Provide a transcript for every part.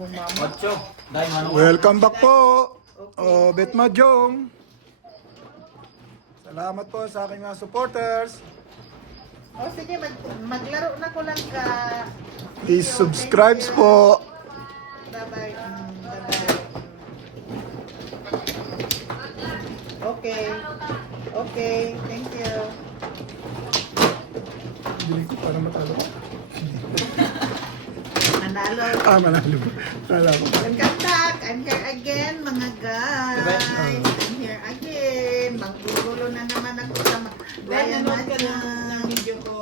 mo, mama. Ocho. Dahil manong. Welcome back po. Okay. Bet Mahjong. Salamat po sa aking mga supporters. O sige, maglaro na ko lang ka. Please subscribe po. Bye-bye. Bye-bye. Okay. Okay, thank you. Bili ko para matalo ko. Manalo. Manalo. Kala ko. Welcome back. I'm here again, mga guys. I'm here again. Maggugulo na naman ako sa Dahil Ryan nanood ka ng Madjong. video ko,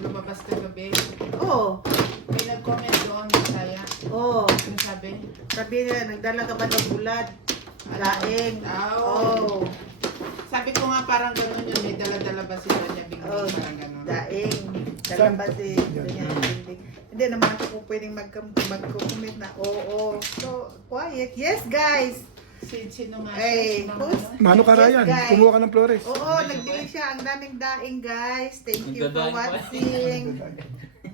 lumabas ka gabi. Oh, May nag-comment doon, Bisaya. oh. Ano sabi? Sabi niya, nagdala ka ba ng bulad? Laing. Oh. Oh. Sabi ko nga parang gano'n yun, may dala-dala ba sila niya bigla Oh, parang gano'n. daing. Dala ba si Hindi naman ako pwedeng mag-comment na oo. So, quiet. Yes, guys. Sino nga Hey, siya? who's... Mano ka Yes, Ryan? guys. Kumuha ka ng flores. Oo, nagbili siya. Ang daming daing, guys. Thank you for Nagdadaing pa. watching.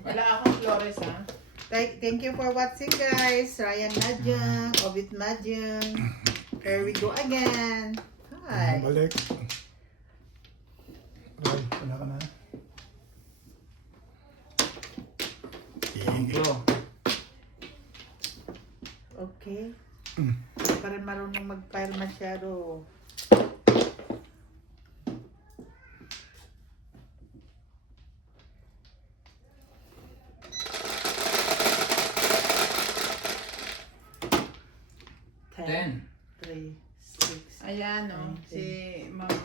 Wala akong Flores ha. Thank you for watching, guys. Ryan Madjong, Obit Madjong. Here we go again. Hi. Balik. Ray, wala ka na. Bro. Okay. Hindi pa rin marunong mag-file masyado. Ten. 3, 6. Ayan o, si Ma'am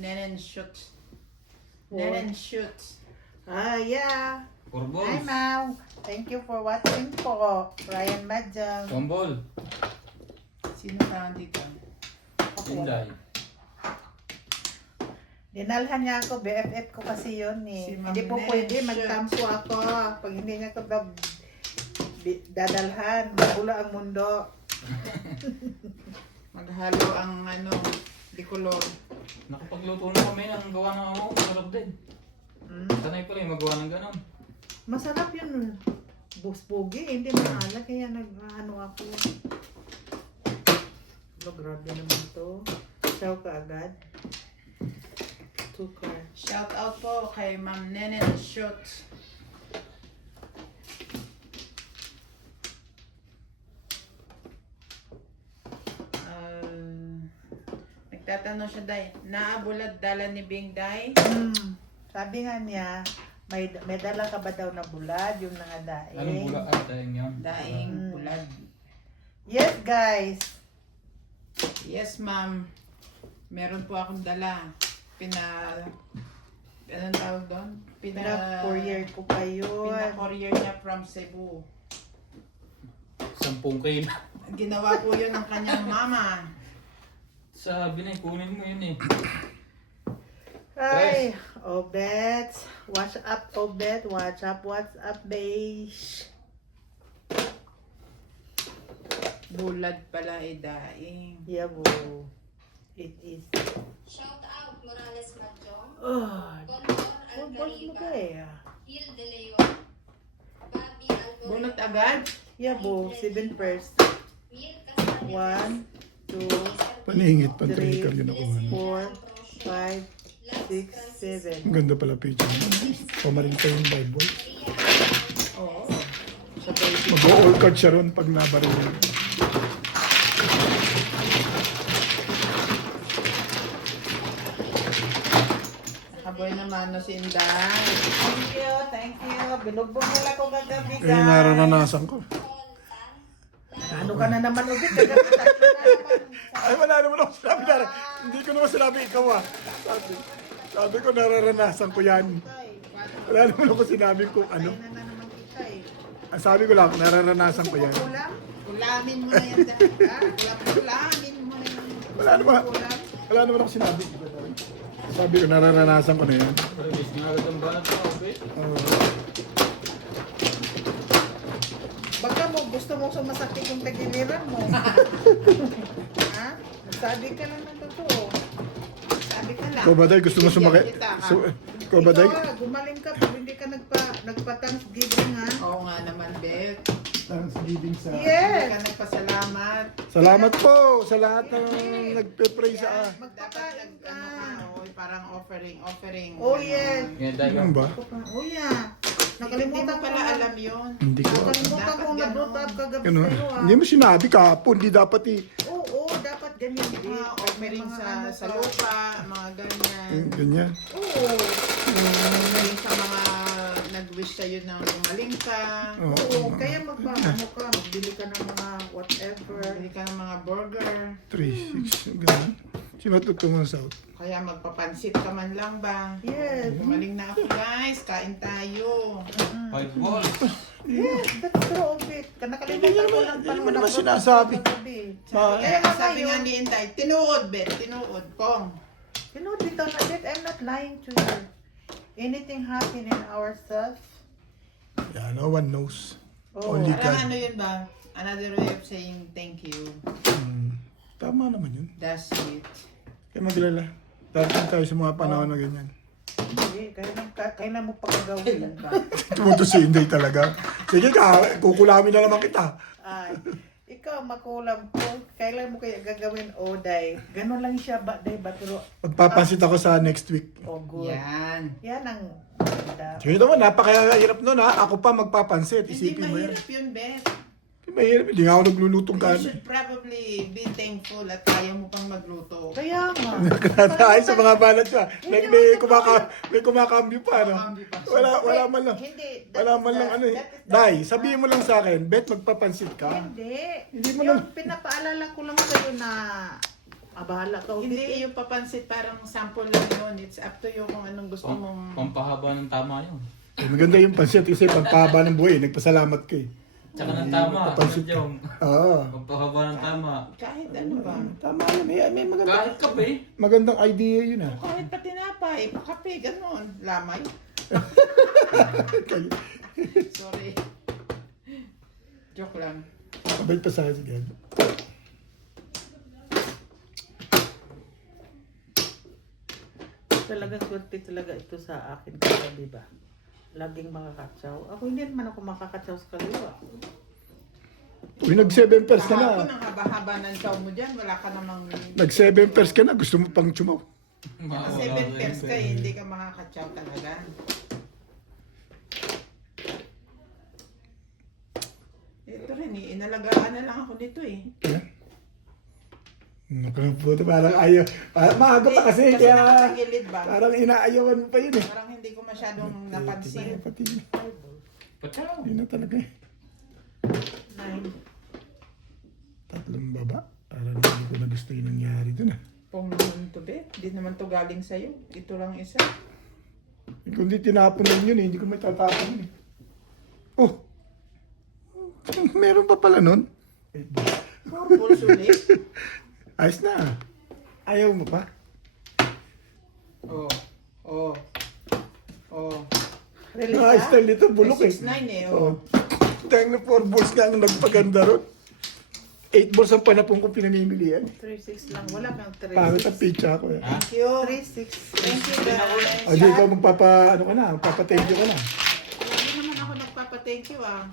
Nenen Shoot. Nenen Shoot. Yeah. Four Hi, balls. Mau. Thank you for watching po. Ryan Madjong. One ball. Sino tawag dito? Inday. Dinalhan niya ako, BFF ko kasi yun eh. Si Ma'am Hindi po Nel, pwede, shoot. magtampo ako. Pag hindi niya ako dadalhan, magulo ang mundo. Maghalo ang ano, dikolor. Nakapagluto na kami ng gawa ng amo. Masarap din. Sanay pala yung magawa ng ganon. Masarap yun. Buspogi, hindi maalat. Kaya nag-ano ako. Oh, grabe naman to. Saw ka agad. Tukar. Shout out po kay Ma'am Nenen Shoot. Nagtatanong siya, Day, naabulad dala ni Bing Day? Sabi nga niya, may dala ka ba daw na bulad, yung Anong nangadaing? bula? Ay, dahil yan. Daing bulad. Yes, guys. Yes, ma'am. Meron po akong dala. Anong tawag doon? Pina-courier ko pa yun. Pina-courier niya from Cebu. 10 kilo. Ginawa po yun ng kanyang mama. Sabi na, kunin mo yun eh. Ay, Obet. Watch up, Obet. Watch up, what's up, beige. Bulad pala eh, daing. Yeah, boo. It is. Shout out Morales Madjong, Oh, Gondor what mo Algariba, ba eh? Gil De Leon, Bobby Alvarez, Bunot agad? Yeah, boo. 7 first. Mil Castañeda, 1, 2, Paningit pa 3, trigger yun ako. 4, 5, 6, 7. Ang ganda pala picture. Pamarin pa yung Bible. Oo. Sa baby. Mag-all card siya ron pag nabaril niya. Kaboy naman no si Inday. Thank you, thank you. Binugbog nila ko kagabi, guys. Kaya nararanasan ko. Ano ka na naman ulit? Kagabi, tatlo na naman. Ay, wala naman ako sinabi na. Hindi ko naman sinabi ikaw Sabi ko nararanasan ko yan. Wala naman ako sinabi kung ano. Kaya na naman kita eh. Ang sabi ko lang, nararanasan ko yan. Ulam? Ulamin mo na yan dahil. Ulamin mo na yan. Wala naman ako sinabi. Sabi ko nararanasan ko na yan. Release nga agad ang banat mo, okay? Baka mo, gusto mo sumasakit yung tagiliran mo. Ha? Sabi ka lang ng totoo. Sabi ka lang. Ikaw ba Day, gusto mo sumakit? Ikaw ba Day? Ikaw, gumaling ka pag hindi ka nagpa-thanksgiving ha. Oo nga naman, Beth. Thanksgiving sa... Hindi Yes! ka nagpasalamat. Salamat po sa lahat ng nagpe-pray sa... Dapat Magpakain ka. parang offering. Oh, yes. Yan, dahil Ano ba? Oh, yeah. Hindi Nakalimutan mo ko pala na. alam yun. Hindi ko... Nakalimutan Dapat ko ganun. nag-root kagabi Ano? sa'yo ah. Hindi mo sinabi kahapon, hindi dapat Oo, dapat ganyan din. Mga offering Mga sa, ano sa ka. lupa, mga ganyan. ganyan. Oo. Offering sa mga nag-wish sa'yo ng gumaling ka. Oo, kaya magpaano ka, magbili ka ng mga whatever. Bili ka ng mga burger. 3, 6, ganun. Sino matutungan sa out? Kaya magpapansit ka man lang ba? Yes. Gumaling na ako guys, kain tayo. 5 balls. Yes, that's so of it. Nakalimutan ko lang Hindi mo paano naman nag-root sinasabi. kagabi. Ma- Kaya nga Sabi nga ngayon, ni Inday, tinuod bet, tinuod, Pong. you know, Tito Nadit, I'm not lying to you. Anything happen in ourselves, Yeah, no one knows. oh, Only Parang God. ano yun ba? Another way of saying thank you. Tama naman yun. That's it. Kaya maglala. Darating tayo sa mga panahon na ganyan. hindi, kailan mo pagagawin ka? Tumuto si Inday talaga. Sige ka, kukulamin na naman kita. Ay, ikaw makulam po. Kailan mo kaya gagawin Oday? Ganon lang siya ba, day ba? Pero, Magpapansit ako sa next week. oh good. Yan. Yan ang maganda. Sige naman, napakahirap nun ha. Ako pa magpapansit. Hindi Isipin mo yan. mahirap yun, Bet. Mahirap. Hindi nga ako naglulutong You kanin. should probably be thankful at kaya mo pang magluto. Kaya nga. Nakatay sa mga balat ko. May kumakambyo pa. No? Kumakambyo pa. Wala man lang. Hindi. Wala man lang ano eh. that is the- Dai, sabihin mo lang sa akin, Bet, magpapansit ka. Hindi. Hindi mo Yung lang- pinapaalala ko lang sa'yo na bahala ka. Hindi yung papansit, parang sample lang yun. It's up to you kung anong gusto mong... Pampahaba ng tama yun. Eh, maganda yung pansit kasi pagpahaba ng buhay, nagpasalamat ka eh. Tsaka ng tama. Papansit ka. Yung Oo. pampahaba ng tama. Kahit ano ba? Tama yun. May Kahit kape. magandang idea yun ah. Kahit pa tinapay, kape, ganon. Lamay. Sorry. Joke lang. Abay pa sa akin sige. Talagang swerte talaga ito sa akin kasi, di ba? Laging makakatsaw. Ako hindi naman ako makakatsaw sa kaliwa. Uy, nag-7 pairs ka Kahapon na. ang haba-haba ng chow mo dyan, wala ka namang... Nag-7 pairs ka na. Gusto mo pang chumaw. Kasi 7 pairs ka eh, hindi ka makakachow talaga. Ito rin eh, inalagaan na lang ako nito eh. Yeah. Nakaputo, parang ayaw. Maaga pa kasi, Kasi kaya nakatagilid ba? parang inaayawan mo pa yun eh. Parang hindi ko masyadong napansin. Pati, Pachaw. yun na talaga eh. 9. 3 baba. Parang hindi ko na gusto yung nangyari dun ah. Pong naman to be, hindi naman to galing sa'yo. Ito lang isa. Kung di tinapon lang yun eh, hindi ko may tatapon yun eh. Oh! Meron pa pala nun? Purple sulit. Ayos na. Ayaw mo pa? Oh. Oh. Oh. Release Ayos ka? na nito, bulok eh. 6'9" eh. Oh. Oh. Dahil na 4 balls nga ang nagpaganda ron. 8 balls ang panapong kong pinamimilian. 3-6 lang. Wala kang 3-6. Pangit ang pizza ko eh. Thank you. 3-6. Thank you guys. O di ikaw ano ka na, magpapa-thank you ka na. Hindi naman ako nagpapa-thank you ah.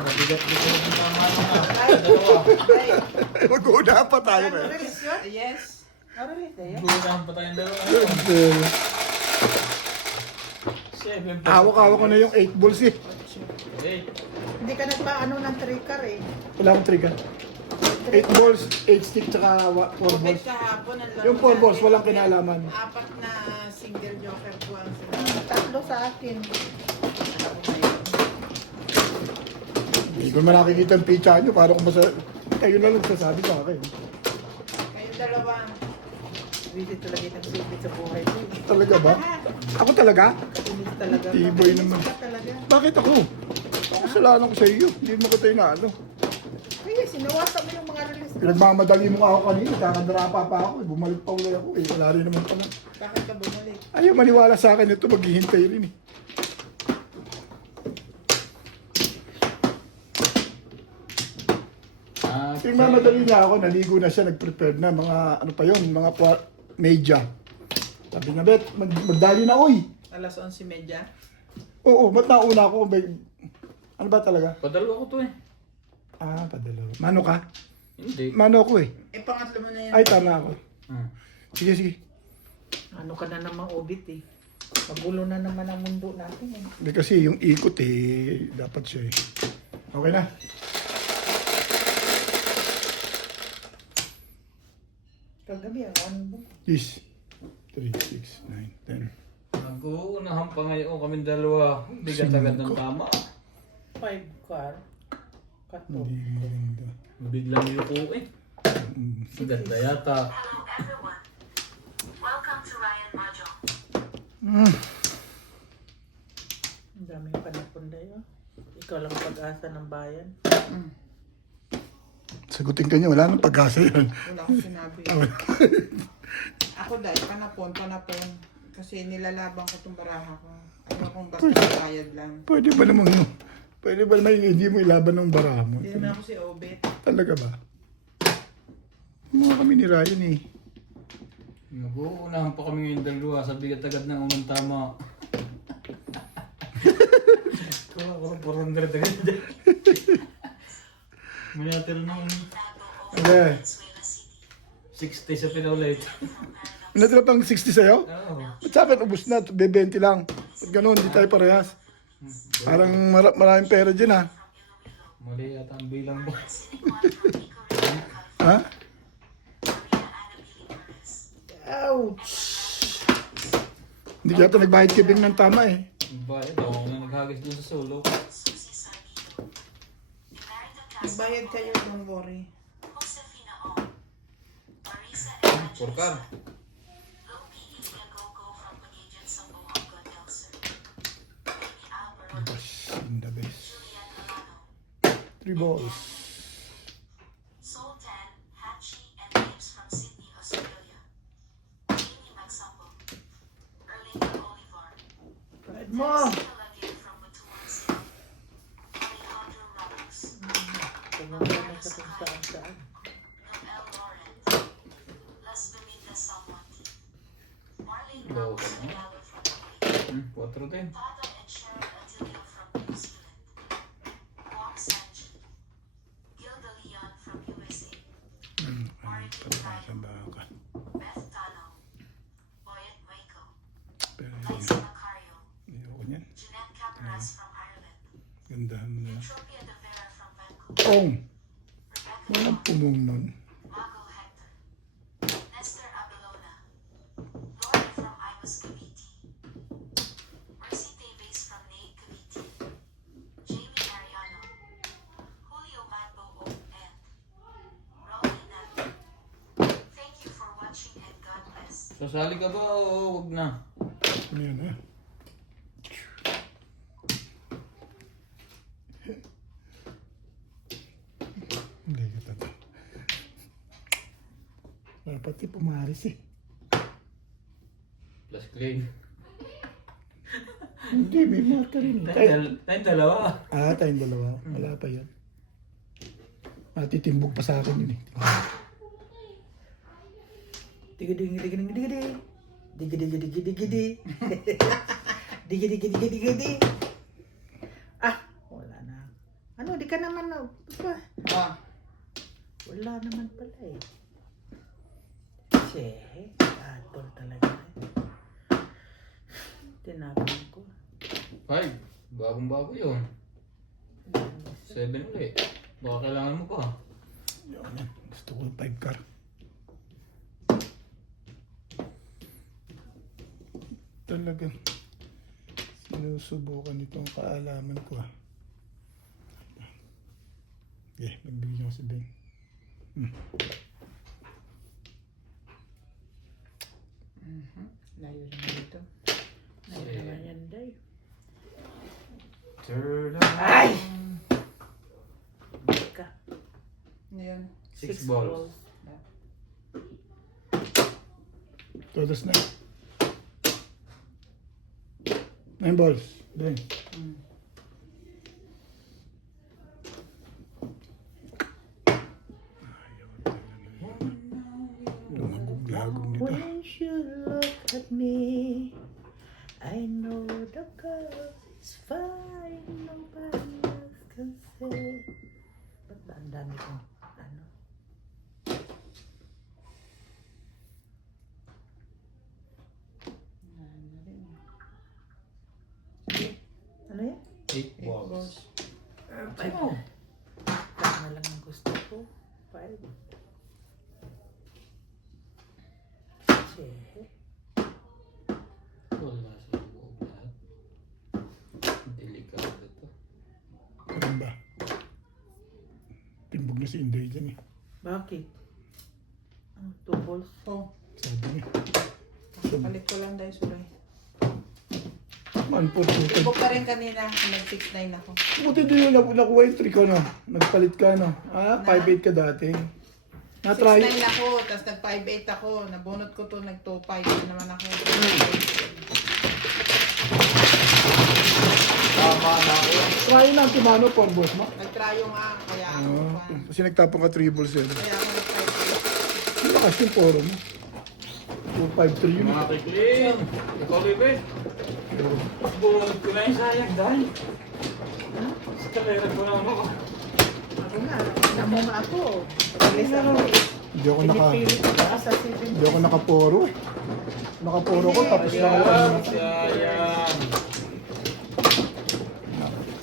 Mabigat-bigat ng tama na. Dalawa. Mag-uuna pa tayo Ano, eh. release yun? Yes. Ah, release na yan? Gulang pa tayong dalawa. 7 Hawak-hawak ko na yung 8 balls eh. 8. Hindi ka nagpa-ano ng trigger eh. Wala akong trigger. 8 balls, 8 stick, tsaka 4 Tubig balls. kahapon ang laro Yung 4 balls, natin. walang kinalaman. 4 na single joker po ang Tatlo sa akin. Hindi ko man nakikita ang pizza nyo, parang kung kayo na lang sasabi sa akin. Kayo dalawa. Busy talaga yung nagsipit sa buhay ko. Talaga ba? Ako talaga? Katinis talaga. Tiboy naman. Katinis ka talaga. Bakit ako? Kasalanan ko sa iyo. Hindi mo kita inaano. Kaya sinawasa mo yung mga release ko. Pinagmamadali mo nga ako kanina. Kakadrapa pa ako. Bumalik pa ulit ako. Wala rin naman pala. Bakit ka bumalik? Ayaw maniwala sa akin ito. Maghihintay rin eh. Pinagmamadali niya ako. Naligo na siya. Nag-prepare na. Mga ano pa yun. Mga media. Sabi nga, Bet, magdali na, uy. Alas 11:30. Oo, ba't nauna ako? Ano ba talaga? Padalawa ko to eh. Ah, padalawa. Mano ka? Hindi. Mano ako eh. Eh, pangatlo mo na yan. Ay, tama ako. Hmm. Sige, sige. Ano ka na naman obit eh. Magulo na naman ang mundo natin eh. Hindi kasi yung ikot eh, dapat siya eh. Okay na. Kagabi ano ba? Yes. 3, 6, 9, 10. Nag-uunahan pa ngayon kaming dalawa. Bigat agad ng tama. 5 car. Kato. Hindi maganda. Biglang yuko eh. Mm. Maganda yata. Ang daming panapunday oh. Ikaw lang pag-asa ng bayan. Sagutin ka niya, wala nang pag-asa yan. Wala akong sinabi. Ako dahil panapon. Kasi nilalaban ko itong baraha ko. Ayaw kong basta bayad lang. Pwede ba namang, no? Pwede ba naman hindi mo ilaban ng baraha mo? Hindi naman ako si Obet. Talaga ba? Mga kami ni Ryan eh. Nag-uunahan pa kami ngayon dalawa sa bigat agad ng unang tama. Kuha ko ng 400 agad dyan. Minatir nung Okay. 60 sa pinaulit. Natira pang 60 sa'yo? Oo. Ba't sa akin, ubus na, be-20 lang. Ba't ganun, hindi tayo parehas. Parang maraming pera dyan ha. Mali yata ang bilang mo. Ha? Ouch! Hindi kaya nagbayad ka din ng tama eh. Bayad ako na naghagis dun sa solo. Nagbayad kayo, don't worry. Purkan. Best in the best. 3 balls. Sultan, Hachi, and James from Sydney, Australia. Amy Maxambo, Erlinda Olivar, Mo! Caladier from Butuan City, Alejandro Ramos, Pumunta na sa kung saan. Noel Laurent, Las Benitez Salmonte, Marlene Wow. Ramos Regalo from Jamaica, 4 din. Tata and Sharon Atilio from New Zealand, Juan Sanchi, Gilda Leon from USA, Sa baka. Beth Tano, Boyet Waco, Pero Liza Macario, ayoko niyan. Jeanette Caparas from Ireland, Gandahan mo na. Eutropia de Vera from Vancouver, Pong! Rebecca Walang pumong nun. Mago Hector, Nestor Abelona, Lori from Iwas Cavite, Mercy Davies from Nate Cavite, Jamie Mariano, Julio Manbo and Rolly Nato. Thank you for watching and God bless. Sasali ka ba o wag na? Ano yan ha? Hindi kita to. Pati pumaris eh. Plus claim. Hindi, may marka rin. Tayong dalawa. Ah, tayong dalawa. Wala pa yan. Matitimbog pa sa akin yun eh. Digiding, digiding, digiding. Digiding, digiding, digiding. Digiding, digiding, digiding. Ah, wala na. Ano, di ka naman na. Ba? Ah, Wala naman pala eh. Che, atol talaga eh. Tinapin ko. 5. Bagong-bago yun. 7 ulit. Baka kailangan mo pa. Yan. Gusto ko yung 5 car. Talagang sinusubukan itong kaalaman ko ah. Okay, magbigyan ko si Ben. Layo naman ito. Layo naman yan, day. Turn Ay! Ka. ano yun? 6 balls. Todos na. 9 balls. Ben. Ayaw talaga. Lumagog-lagog nito. When you look at me, know the girl is fine, nobody else can say. Ba't ba ang dami kong ano? Ano yan? 8 balls. Five. Oh. Tama lang ang gusto ko. 5. Wala sa loob lahat. Delikado to. Ano ba? Timbog na si Inday dyan eh. Bakit? 2 balls. Oh, Sabi niya. palit ko lang dahil suray. Man po, tutok. Book ka rin kanina, nag-6-9 ako. Buti din yung nakuha yung trick ko, no? Nagpalit ka, no? 5-8 ka dati. 6-9 Na-try. ako, tapos nag-5-8 ako. Nabunot ko to, nag-2-5 naman ako. Tama na ako. Try na ang timano, por boss mo. Nag-tryo nga, kaya ako. Kasi nagtapong ka 3 balls yan. Kaya ako nag-5-8. Ang lakas yung poro mo. 2-5-3 yun. Mga kiklin. Ikaw, Bebe. Buhat ko na yung sayang dahil. Sa kalera ko naman ako. Ako nga. Namo nga ako. Alis ako. Hindi ako Pinipilit ko pa sa 7. Hindi ako nakaporo eh. Nakaporo ko tapos na ako. Sayang.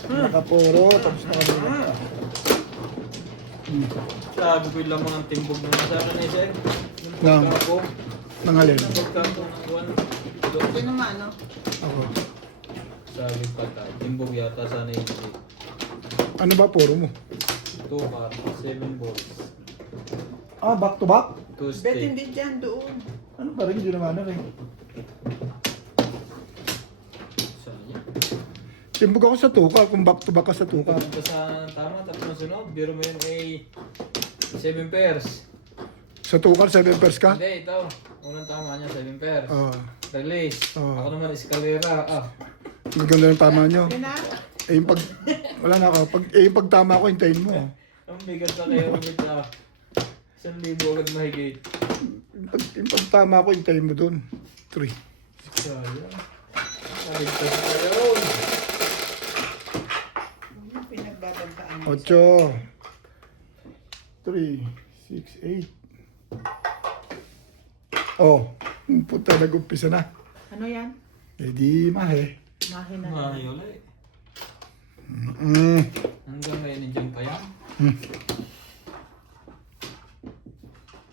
Nakaporo tapos na ako. Sabi ko yung lamang ang timbog na nasa akin eh, Sir. Nang, Yung pagkako. nangalin. Yung pagkako ng buwan. Ito naman, no? Ako. Sabi pa tayo. Timbog yata sana yung hindi. Ano ba poro mo? 2 car, 7 balls. Back to back? 2 Bet stick. hindi dyan, doon. Ano ba rin? Hindi naman na rin. Sayang. Timbog ako sa tukal kung back to back ka sa tukal. Ito sa tama, tatlong sunod. Biro mo yun ay 7 pairs. Sa tukal, 7 pairs ka? Hindi, ito. Unang tama niya, 7 pairs. Oo. Release. Oh. Ako naman, escalera. Maganda yung tama nyo. Yun na. Eh, yung pag... Wala na ako. Yung pagtama ko, hintayin mo. Ang bigat na kayo ulit 1,000 agad mahigit. Yung pagtama ko, hintayin mo dun. 3. Sayang. Naligtas pa yun. Yung pinagbabantaan. 8. 3, 6, 8. Oh, puta, nag-umpisa na. Ano yan? Eh di, mahe. Mahina. Mahayol eh. Mm. Hanggang ngayon nandiyan pa yan.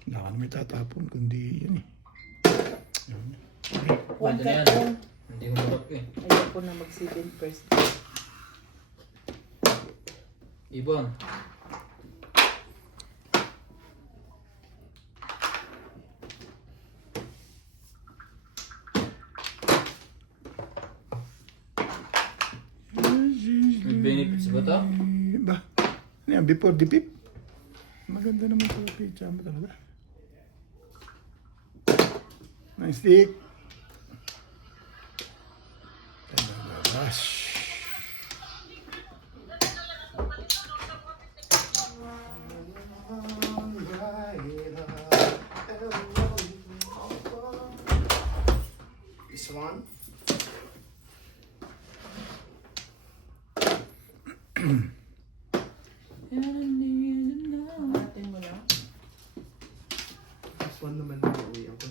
Wala ka na may tatapon, kundi yan eh. Yun. Pwede na yan. Kung Hindi humarap eh. ayoko na mag-7 first. Ibon. May benefits ba ito? Ba? Ano yan, before the pip? Maganda naman ito, pizza mo talaga. Nice stick. Rush. This one. Natin mo na. This one naman na uwi ako.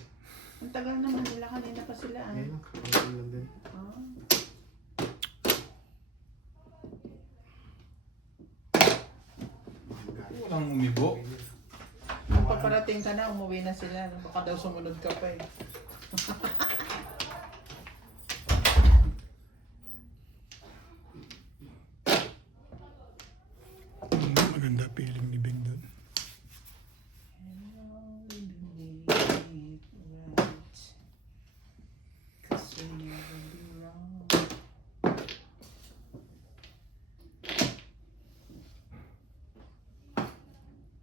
Ang tagal naman nila, kanina pa sila. Ayun, okay lang din. Ah. Walang umibo. Nung paparating ka na, umuwi na sila. Baka daw sumunod ka pa eh. Maganda feeling ni Ben doon.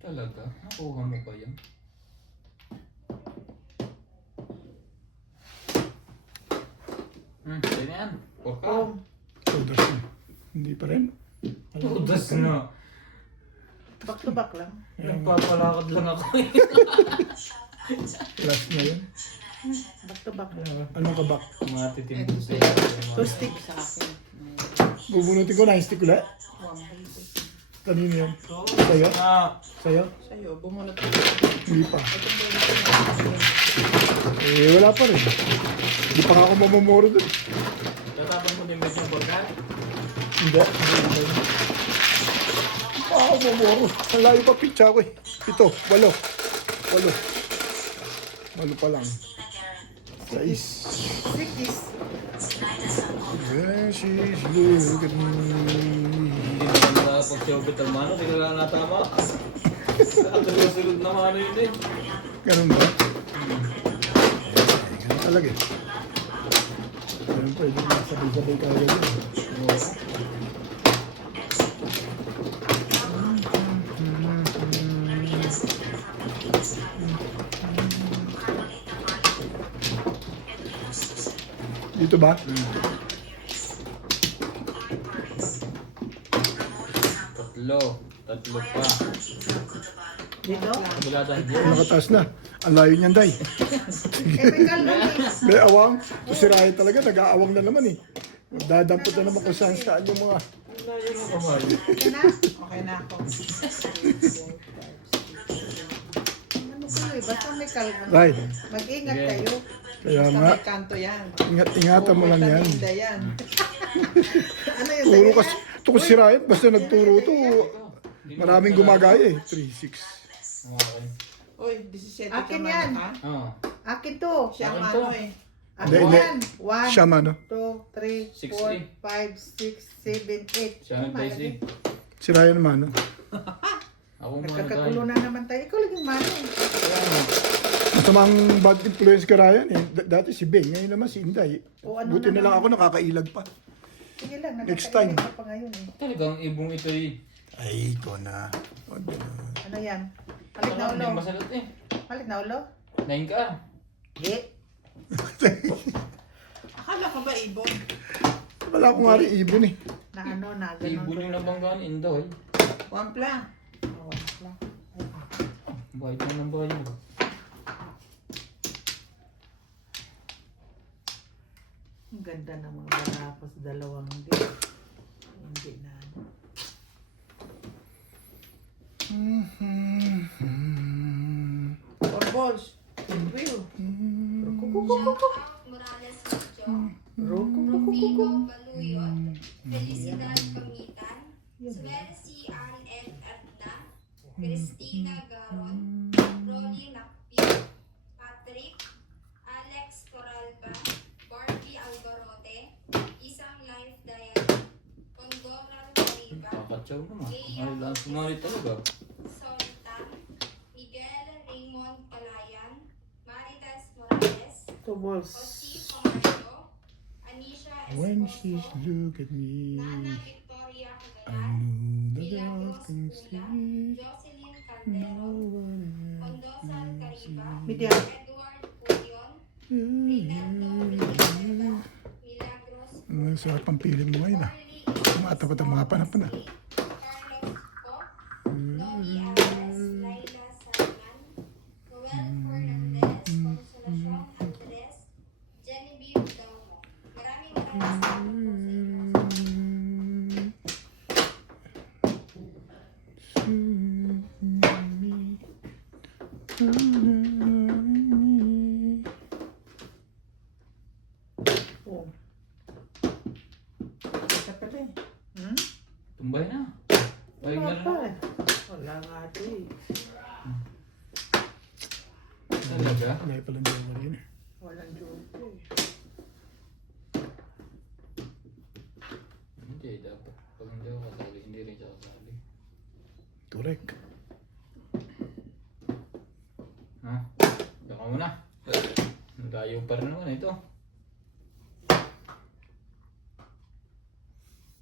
Talaga? Nakuha mo pa yan? Pwede na yan. Porka. Todas na. Hindi pa rin. Tudas na. Back to back lang. Nagpapalakad lang ako eh. Last na yun. Back to back. Anong kabak? Mga titimbang Ito sa'yo. Two stick. Sa akin. Bubunutin ko na yung stick ulit. Kanino yan? Sa'yo? Ah, Sa'yo? Sa'yo, bumunot ko. Hindi pa. Eh, wala pa rin. Hindi pa nga ako mamamoro dun. tatapon mo din ba yung burger? Hindi. Ako mamamoro. Ang layo pa pitcha ko eh. 7, 8. 8 pa lang. 6. Sikis. When she's look at me. Hindi naman na pag-showbit ang mano, hindi ka lang natama. Sunod na mano yun eh. Ganun ba? Ganun talaga eh. Ganun pa, hindi na sabay-sabay kagad yun. Dito ba? Tatlo pa. Dito? Kabila tayo. Nakataas na. Ang layo niyan, Day. Chemical na eh. May awang. Kung sirahin talaga, nag-aawang na naman eh. Dadampot na naman kung saan yung mga... Okay na? Okay na ako. Ano kayo eh? Basta may kalma. Right. Mag-ingat Sige. kayo. Kaya Basta nga, may kanto yan. ingatan mo lang yan. Taminda yan. Ano yun? Turo Sige kasi, na? ito kung sirahin, basta nagturo to, maraming gumagaya eh. 3, 6. Okay. Uy, 17 Akin ka yan. man, ha? Oo. Akin to. Siya ang Akin to. ano eh. Akin Hindi, yan. 1, Siya mano. 2, 3, 4, 5, 6, 7, 8. Siya ang tayo si. Sirahin naman, no? Ako muna Nagkakagulo tayo. na naman tayo. Ikaw lang yung mano. Masamang bad influence ka Ryan eh. Dati si Ben, ngayon naman si Inday. O, ano Buti na naman? lang ako nakakailag pa. Sige lang. Next time. nakakainig ka pa ngayon eh. Talagang ibong ito eh. Ay, ikaw na. Wag na. Ano yan? Palit na Hindi ulo. masalat eh. Palit na ulo. 9 ka. Ye. Akala ko ba ibon? Wala akong nga rin ibon eh. Na ano na. Ganun. Ibon yung nabanggaan indaw eh. Wampla. Oh, wala. Bayad na ng bayad. Ang ganda ng mga batapos. Dalawang hindi. Hindi na. Or balls. Will. Morales Macho, Roku. Rufino Baluyot, Felicidad Pangitan, Swersi Ann N. Adna, Christina Garon, Rolly Nakpi, Patrick, Alex Coralba, Barbie Algarote, Isang Life Diane, Condoral Cariba, Kakatsaw naman. Ay, lang sumali talaga. Soltan, Miguel Raymond Palayan, Marites Morales, Two balls. Jose Comardo, Anisha When she's Esposo, look at me, Nana Victoria I Cagayan, know the dark Milagros can Pula, sleep. Jocelyn Caldero, Condosal Cariba, Media. Edward Puyon, Rinaldo Villanueva, Milagros Ang sarap ang piling mo ngayon ah. Tumatakot ang mga panapon ah. Carlos Po, Noe Alves, Laila Salman, Noel Fernandez, Consolacion Andres, Genevieve Daumo. Maraming salamat po sa inyo. Oh. Isa pala eh. Hmm? Tumbay na. Balik na Wala pa rin. eh. Wala nga ito eh. Talaga? Dahil pala hindi ako rin eh. Walang joke eh. Hindi, dapat. Pag hindi ako kasali, hindi rin siya kasali. Correct. Ha? Baka mo na. Layo pa rin naman ito.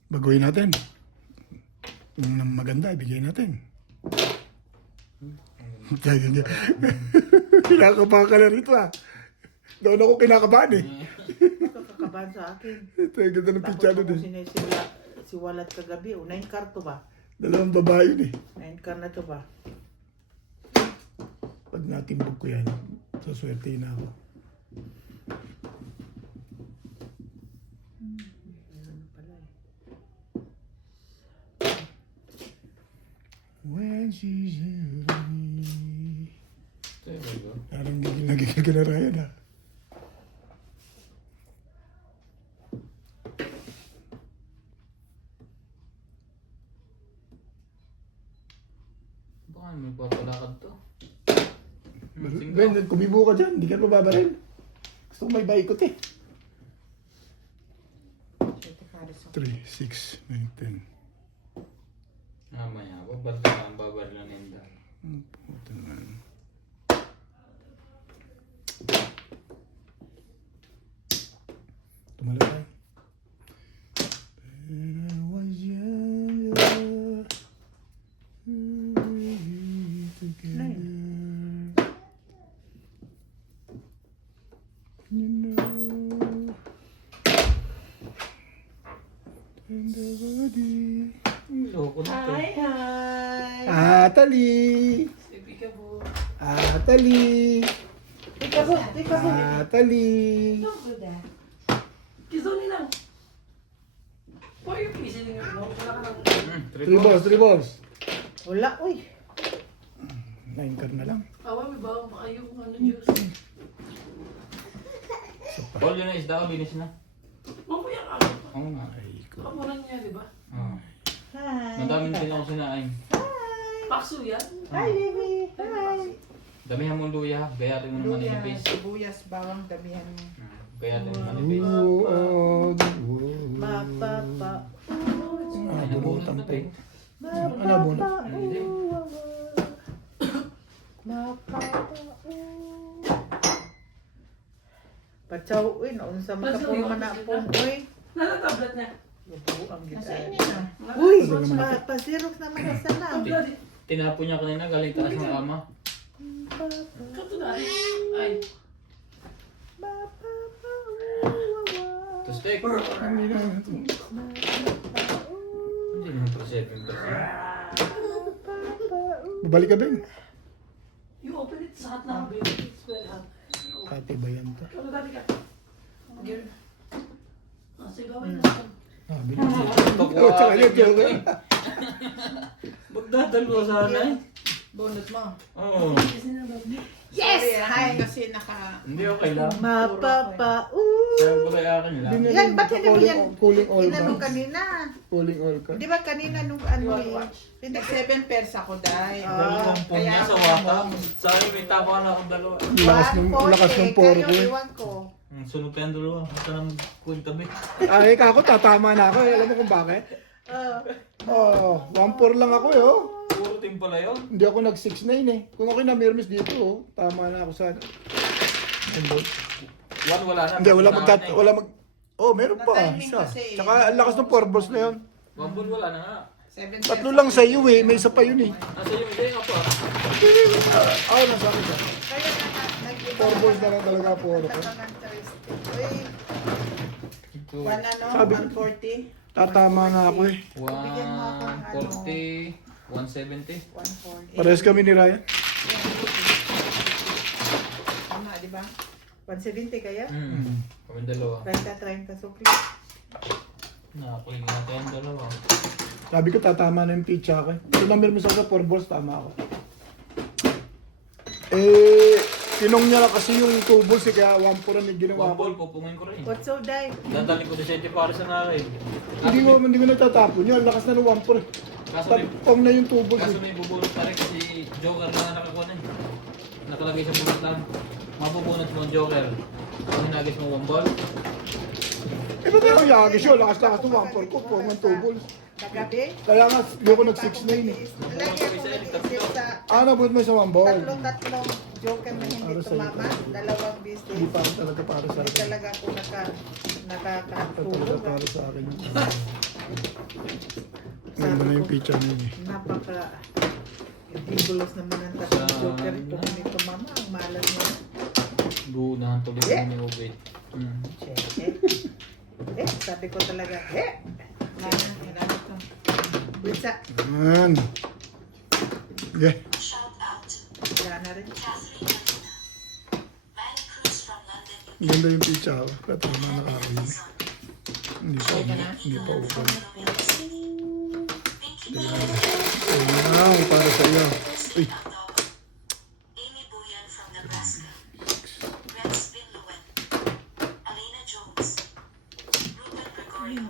Baguhin natin. Yung maganda, ibigay natin. Kinakabahan ka na rito ah. Doon ako kinakabahan eh. Nakakakabahan sa akin. Ito yung ganda ng Tapos picture kung din. siwalat kagabi. O, 9 car to ba? Dalawang babae yun eh. 9 car na to ba? Pag natimbog ko yan, saswerte na ako. Meron pala eh. When she's you. There we go. Parang gigil na gigil ka na Ryan ah. Baka may papalakad to. Ben, kumibo ka dyan. Hindi ka pababaril. Gusto ko may baikot eh. Siyete pares ako. 3, 6, 9, 10. Mamaya, babar lang yung dahil. Puta naman. Tumalakay. When I was younger, we were together. You know, and the body. Loko na to. Atali! Atali! Atali! Three balls. Wala, uy. 9 card na lang. All yun na isda o linis na? Mamaya ka. Oo nga. Ay, ko. Kamuran niya, di ba? Oo. Hi. Madaming din ako sinain. Pakso yan. Hi, baby. Hi. Damihan mo luya, gayatin mo naman Luya, manipis. sibuyas, bawang, damihan mo. Gayatin mo manipis. Mapapa. Ah, bunutan pa eh. Ano bunot? Hindi. Pachaw, uy, naunsa makapuro man na po, uy. Nalatablat niya. Yabuang Nasa gitara. inyo na. Uy, pa-xerox naman isa na. Tinapon niya kanina galing taas ng ama. Kato na. Ay. To steak. Hindi naman po 7%. Babalik ka Ben. You open it sa hat na. It's well hot. Ate ba yan to? Kato dati ka. Again. Sige, gawin na. Ah, binigyan. Oh, tsaka yun, joke. Magdadalo sana eh. Bunot mo. Oo. Yes! Hi! Kasi naka... Hindi okay lang. Mapapa. Sabi ko kaya akin lang. Yan, ba't hindi mo yan Cooling all inanong ba? kanina? Cooling all ka? Di ba kanina nung ano eh? Hindi Nag-7 pairs ako, Day. Dalawang pong Kaya niya sa ako wata. mo. Sorry, may tapa na akong dalawa. Lakas ng poro ko. Kayo, iwan ko. Sunog kayong dalawa. Basta nang kuwin tabi. Ay, kako, tatama na ako. Alam mo kung bakit? Oh, 1-4 lang ako eh, oh. Puro team pala yun. Hindi ako nag-6-9 eh. Kung ako'y na-mirmis dito, oh. Tama na ako sana. One wala na. Hindi, wala mag... Oh, meron pa. Na-timing Isa. kasi eh. Tsaka ang lakas ng 4 balls na yun. One ball wala na nga. 7 Tatlo lang sa iyo eh. May isa pa yun eh. Nasa yung hindi nga po. Ah, nasa akin siya. Kaya na nag-iba. 4 balls na lang talaga po. Uy, One ano, Sabi- 140. Tatama na ako eh. Bigyan mo ako ng ano. 140, 170. 140. Parehas kami ni Ryan. Tama, di ba? 170 kaya? Kami dalawa. 30 sukli. Nakakuling natin ang dalawa. Sabi ko tatama na yung pizza ko eh. Kung na-mirmis ako sa 4 balls, tama ako. Eh, kinong niya lang kasi yung 2 balls eh. Kaya 1-4 ang ginawa One ko. ball, pupungin ko rin. What's so die? Dadalhin ko sa 7 para sa nakin. Hindi ko natatapon yun. Lakas na ng 1-4 eh. Kaso may, Tapong na yung 2 balls kaso eh. may bubulot pa rin kasi Joker na nakakuha na eh. Nakalagay sa bulutan. Mabubunot mo ang Joker. Kung hinagis mo 1 ball. Eh, ba't ako yagis yun? Lakas-lakas ng 1-4 ko. Pong 2 balls. Kagabi? Kaya nga, hindi ako nag-6-9 eh. Lagi ako nag-isip sa Ah, nabot mo sa 1 ball. tatlong joker na hindi Para sa'yo. tumama. Dalawang Hindi business. pa ako talaga para sa Hindi akin. talaga ako Ito talaga nakakatulog. para sa akin. Ganda na yung picture niya eh. Napaka ibulos naman ang tatlong joker kung hindi tumama. Ang malas mo. Buunahan tuloy Yeah. mo yung ubit. Sabi ko talaga, Kailangan ito. Bisa. Man. Yeah. Shout out Wala na rin. Catherine Molina. Mary Cruz from London, Ganda yung pizza ko. Pero tama nakakain. Hindi pa, hindi pa upan. Ayan, para sa iyo. Uy, Amy Buyan from Nebraska. Rex Vinluen. Alena Jones. Ruben Gregorio.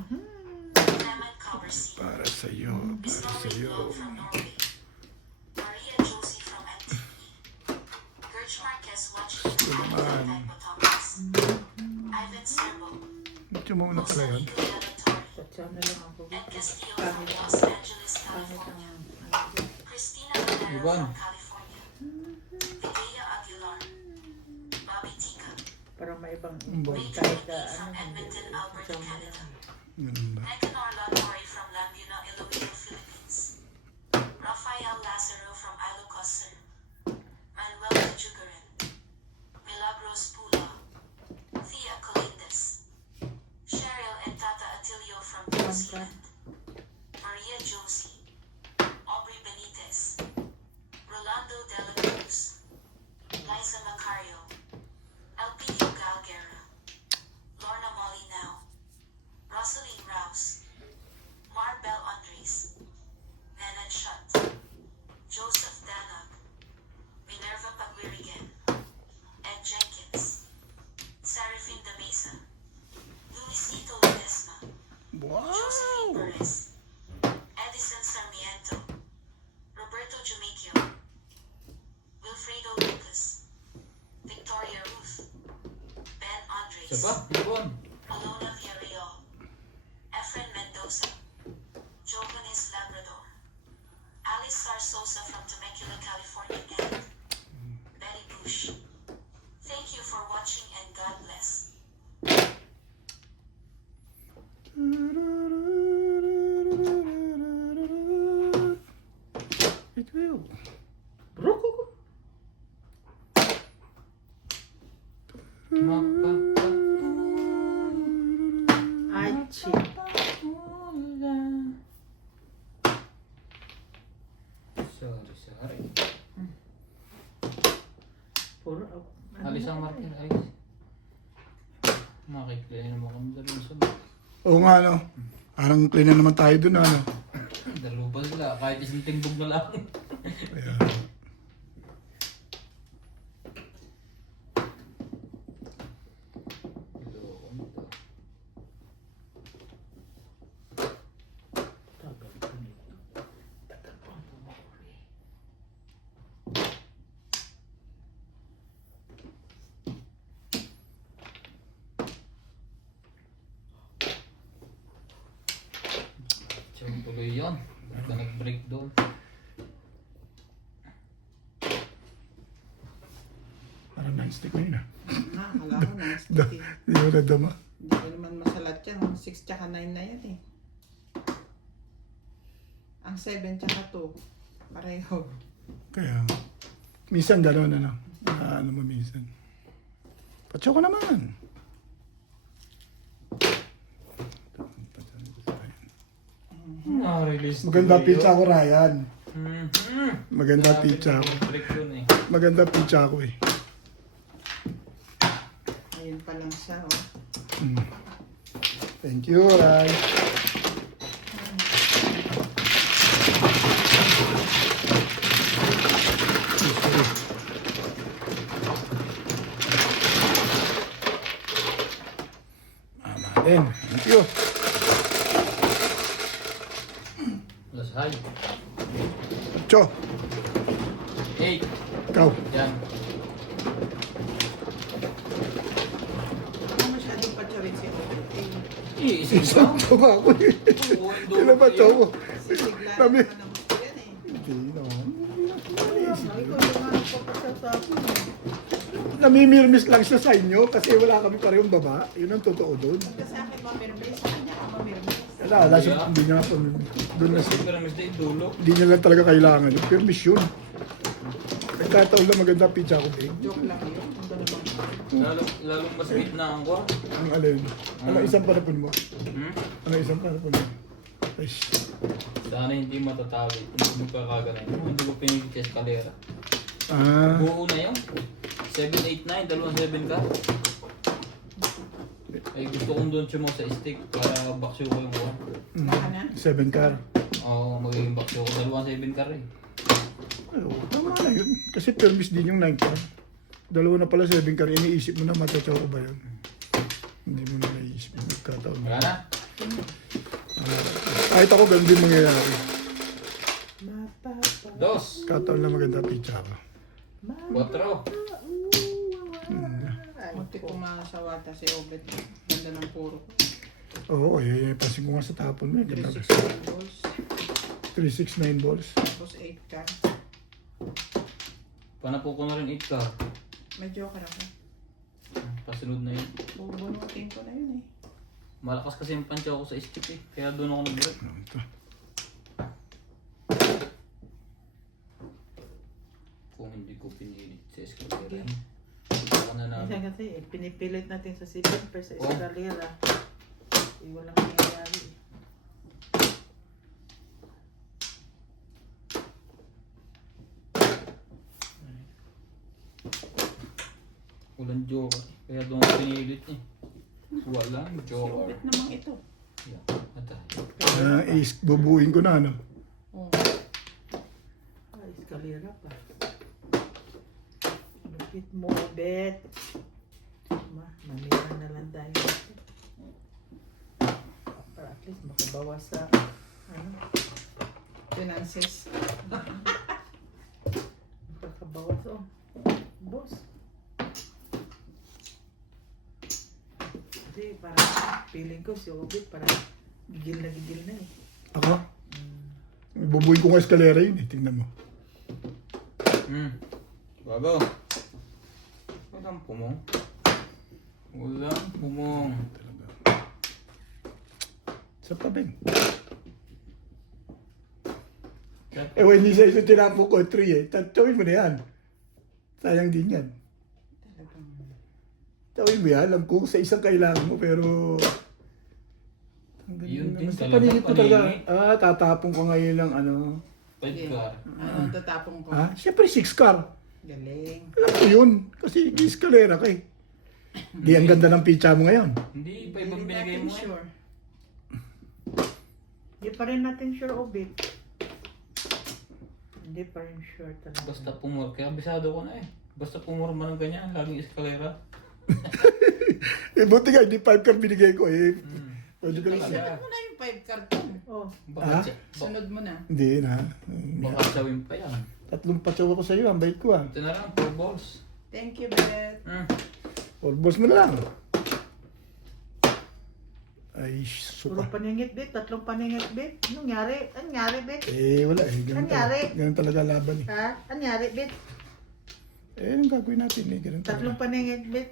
Clement Coversey. para sa iyo, para sa iyo. From Norway. Maria Josie from MTV. Gertz Marquez watching the naman. Thomas. Ivan Serbo. Medyo mauna pala yan. Tatsa na lang ako. Ed Castillo from Los Angeles, California. Christina Valero Ivan. from California. Videa Aguilar. Bobby Tika. Parang may ibang Bobby. kahit ka From ano. Edmonton, Alberta, Canada. Ganda. Megan Orlatory from Laguna, Iloilo, Philippines. Rafael Lazaro from Ilocos, Manuel Jugarin. Milagros Pula. Thea Colindes. Cheryl and Tata Atilio from New Zealand. Maria Josie. Aubrey Benitez. Rolando De La Cruz. Liza Macario. Elpidio Galguera. Lorna Molinao. Rosaline Rouse. Marbel Andres. Nenad Shutt. Joseph Danog. Minerva Paguirigan. Ed Jenkins. Serafin de Mesa. Luisito Ledesma. Josephine Wow! Perez. Edison Sarmiento. Roberto Jumicchio. Wilfredo Lucas. Victoria Ruth. Ben Andres. Siya pa? Ibon. Alona Villarreal. Efren Mendoza. Jovenis Labrador. Alice Sarsosa from Temecula, California, and Betty Bush. Thank you for watching and God bless. It will. Ay, chi. Sorry. Puro, Alis ang Martin, alis. Makikilala naman kami sa rin sa Oo nga, no? Parang clean na naman tayo dun, ano? Dalupa sila, kahit isang timbog na lang. Kaya, Siyang tuloy yun. Huwag ka nag-break doon. parang nine-stick na yun, ah. Akala ko na. Hindi mo nadama. Hindi ko naman masalat yan. 6 tsaka 9 na yan eh. Ang 7 tsaka 2. Pareho. Kaya, minsan gano'n, ano? Ano mo minsan. Patso ko naman. Na-release Maganda pizza ko, Ryan. Mm-hmm. Maganda pizza ko. Break doon eh. Maganda pizza ko, eh. Ayun pa lang siya oh. Mm. Thank you, Ryan. Mama din. Thank you. Plus high. Cho, 8. ikaw. Yan. Ano masyadong patsarin si Ope? Isip Isang ba? cho ako, eh. Oo, Ilan ba cho mo? Sisigla Kami. naman ang gusto yan eh. Hindi naman. Ikaw yung mga nagpapasal sa akin. Namimirmis lang siya sa inyo kasi wala kami parehong baba. Yun ang totoo doon. Pagka sa akin mamirmis, sa kanya ako mamirmis. Wala siya. Hindi niya pa. Doon na siya. Pero mas din dulo. Hindi niya lang talaga kailangan. Permission. Nagkataon lang maganda pizza ko, eh. Joke lang yun. Ang ganun lang. Lalong mas gitna ang ko. Ang alin. Ano isang panapon mo? Hmm? Ano isang panapon mo? Ay, Sana hindi matatawi. Hindi mo kakaganan. Hindi ko pinigit sa eskalera. ah, Buo na yun. 7, 8, 9. Dalawang 7 ka. Ay, gusto kong doon mo sa stick para baksyo ko yung kuha. Baka na. 7 car. Oo, magiging baksyo ko. Dalawang 7 car eh. Ay, oo, tama na yun. Kasi permis din yung 9 car. Dalawa na pala 7 car. Iniisip mo na matatsaw ko ba yun? Hindi mo na naisip. Nagkataon mo. Wala na. Kahit ako, ganun din mangyayari. Dos. Kataon na maganda pizza ko. Botro. Munti ko masawata si Obet. Ganda ng puro ko. Oo, pansin ko nga sa tapon mo. 369 balls. 369 balls. Tapos 8 ka. Panapo ko na rin 8 car. May joker ako. Pasunod na yun. Bubunutin ko na yun eh. Malakas kasi yung punch ako sa stick eh. Kaya doon ako nag-break. Ito. Kung hindi ko pinilit sa escalera. Ako na namin. Minsan kasi pinipilit natin sa sipin pero sa Oh. eskalera. Walang nangyayari. Walang joker. Kaya doon ako pinilit eh. Walang Si joker. Obet namang ito. Yeah. Atay. Bubuin ko na, ano? Oh. Ay, eskalera pa. Lupit mo, Bet. Mamira na lang tayo. Para at least makabawas sa Finances. makakabawas. Oh, boss. Kasi parang feeling ko si Obit parang gigil na eh. Ako? Bubuin ko nga eskalera yun eh. Tingnan mo. Bago. Walang pumong. Walang pumong. Sa tabing. Hindi sa isang tinapo ko, 3 eh. Tawin mo na yan. Sayang din yan. Tawin mo yan. Alam ko sa isang kailangan mo, pero... Yun din Sa talaga, paningit ko talaga. paningit. Tatapon ko ngayon ng ano. 5 car. Ano tatapong ko? Siyempre 6 car. Galing. Alam ko yun. Kasi eskalera ka eh. Di ang ganda ng pizza mo ngayon. Hindi pa ibang Hindi binigay natin mo eh. sure. Hindi pa rin natin sure, Obit. Hindi pa rin sure talaga. Basta pumor. Kaya bisado ko na eh. Basta pumorma ng ganyan. Laging eskalera. Buti nga, hindi 5 car binigay ko eh. Pwede ko lang. Sunod mo na yung 5 carton. Oh, Baka, Sunod mo na. Hindi na. baka sawin pa yan. 3 patsaw ako sa iyo. Ang bait ko ah. Ito na lang, 4 balls. Thank you, Bet. 4 balls mo na lang. Ay, puro suka. paningit, Bet. 3 paningit, Bet. Anong nangyari? Anong nangyari, Bet? Wala eh. Nangyari? Ganun talaga laban eh. Ha? Anong nangyari, Bet? Anong gagawin natin eh. Ganun 3 talaga. paningit, Bet.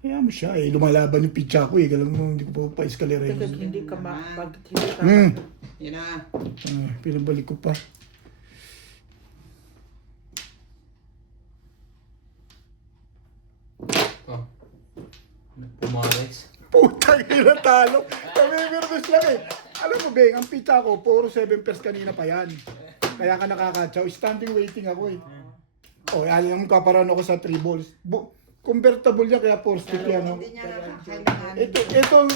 Kaya mo siya eh. Lumalaban yung pizza ko eh. Galang mo, hindi ko pa pa-eskalera Bakit yun. hindi ka bakit hindi ka Yun na. Pinabalik ko pa. Oh. Pumares. Putang ina talo. Nami-nervous lang eh. Alam mo, Beng, ang pizza ko, puro 7 pers kanina pa yan. Kaya ka nakakatsaw. Standing waiting ako eh. Alam mo, kaparan ako sa 3 balls. Convertible niya, kaya 4 stick yan. No? Hindi niya nakakailangan.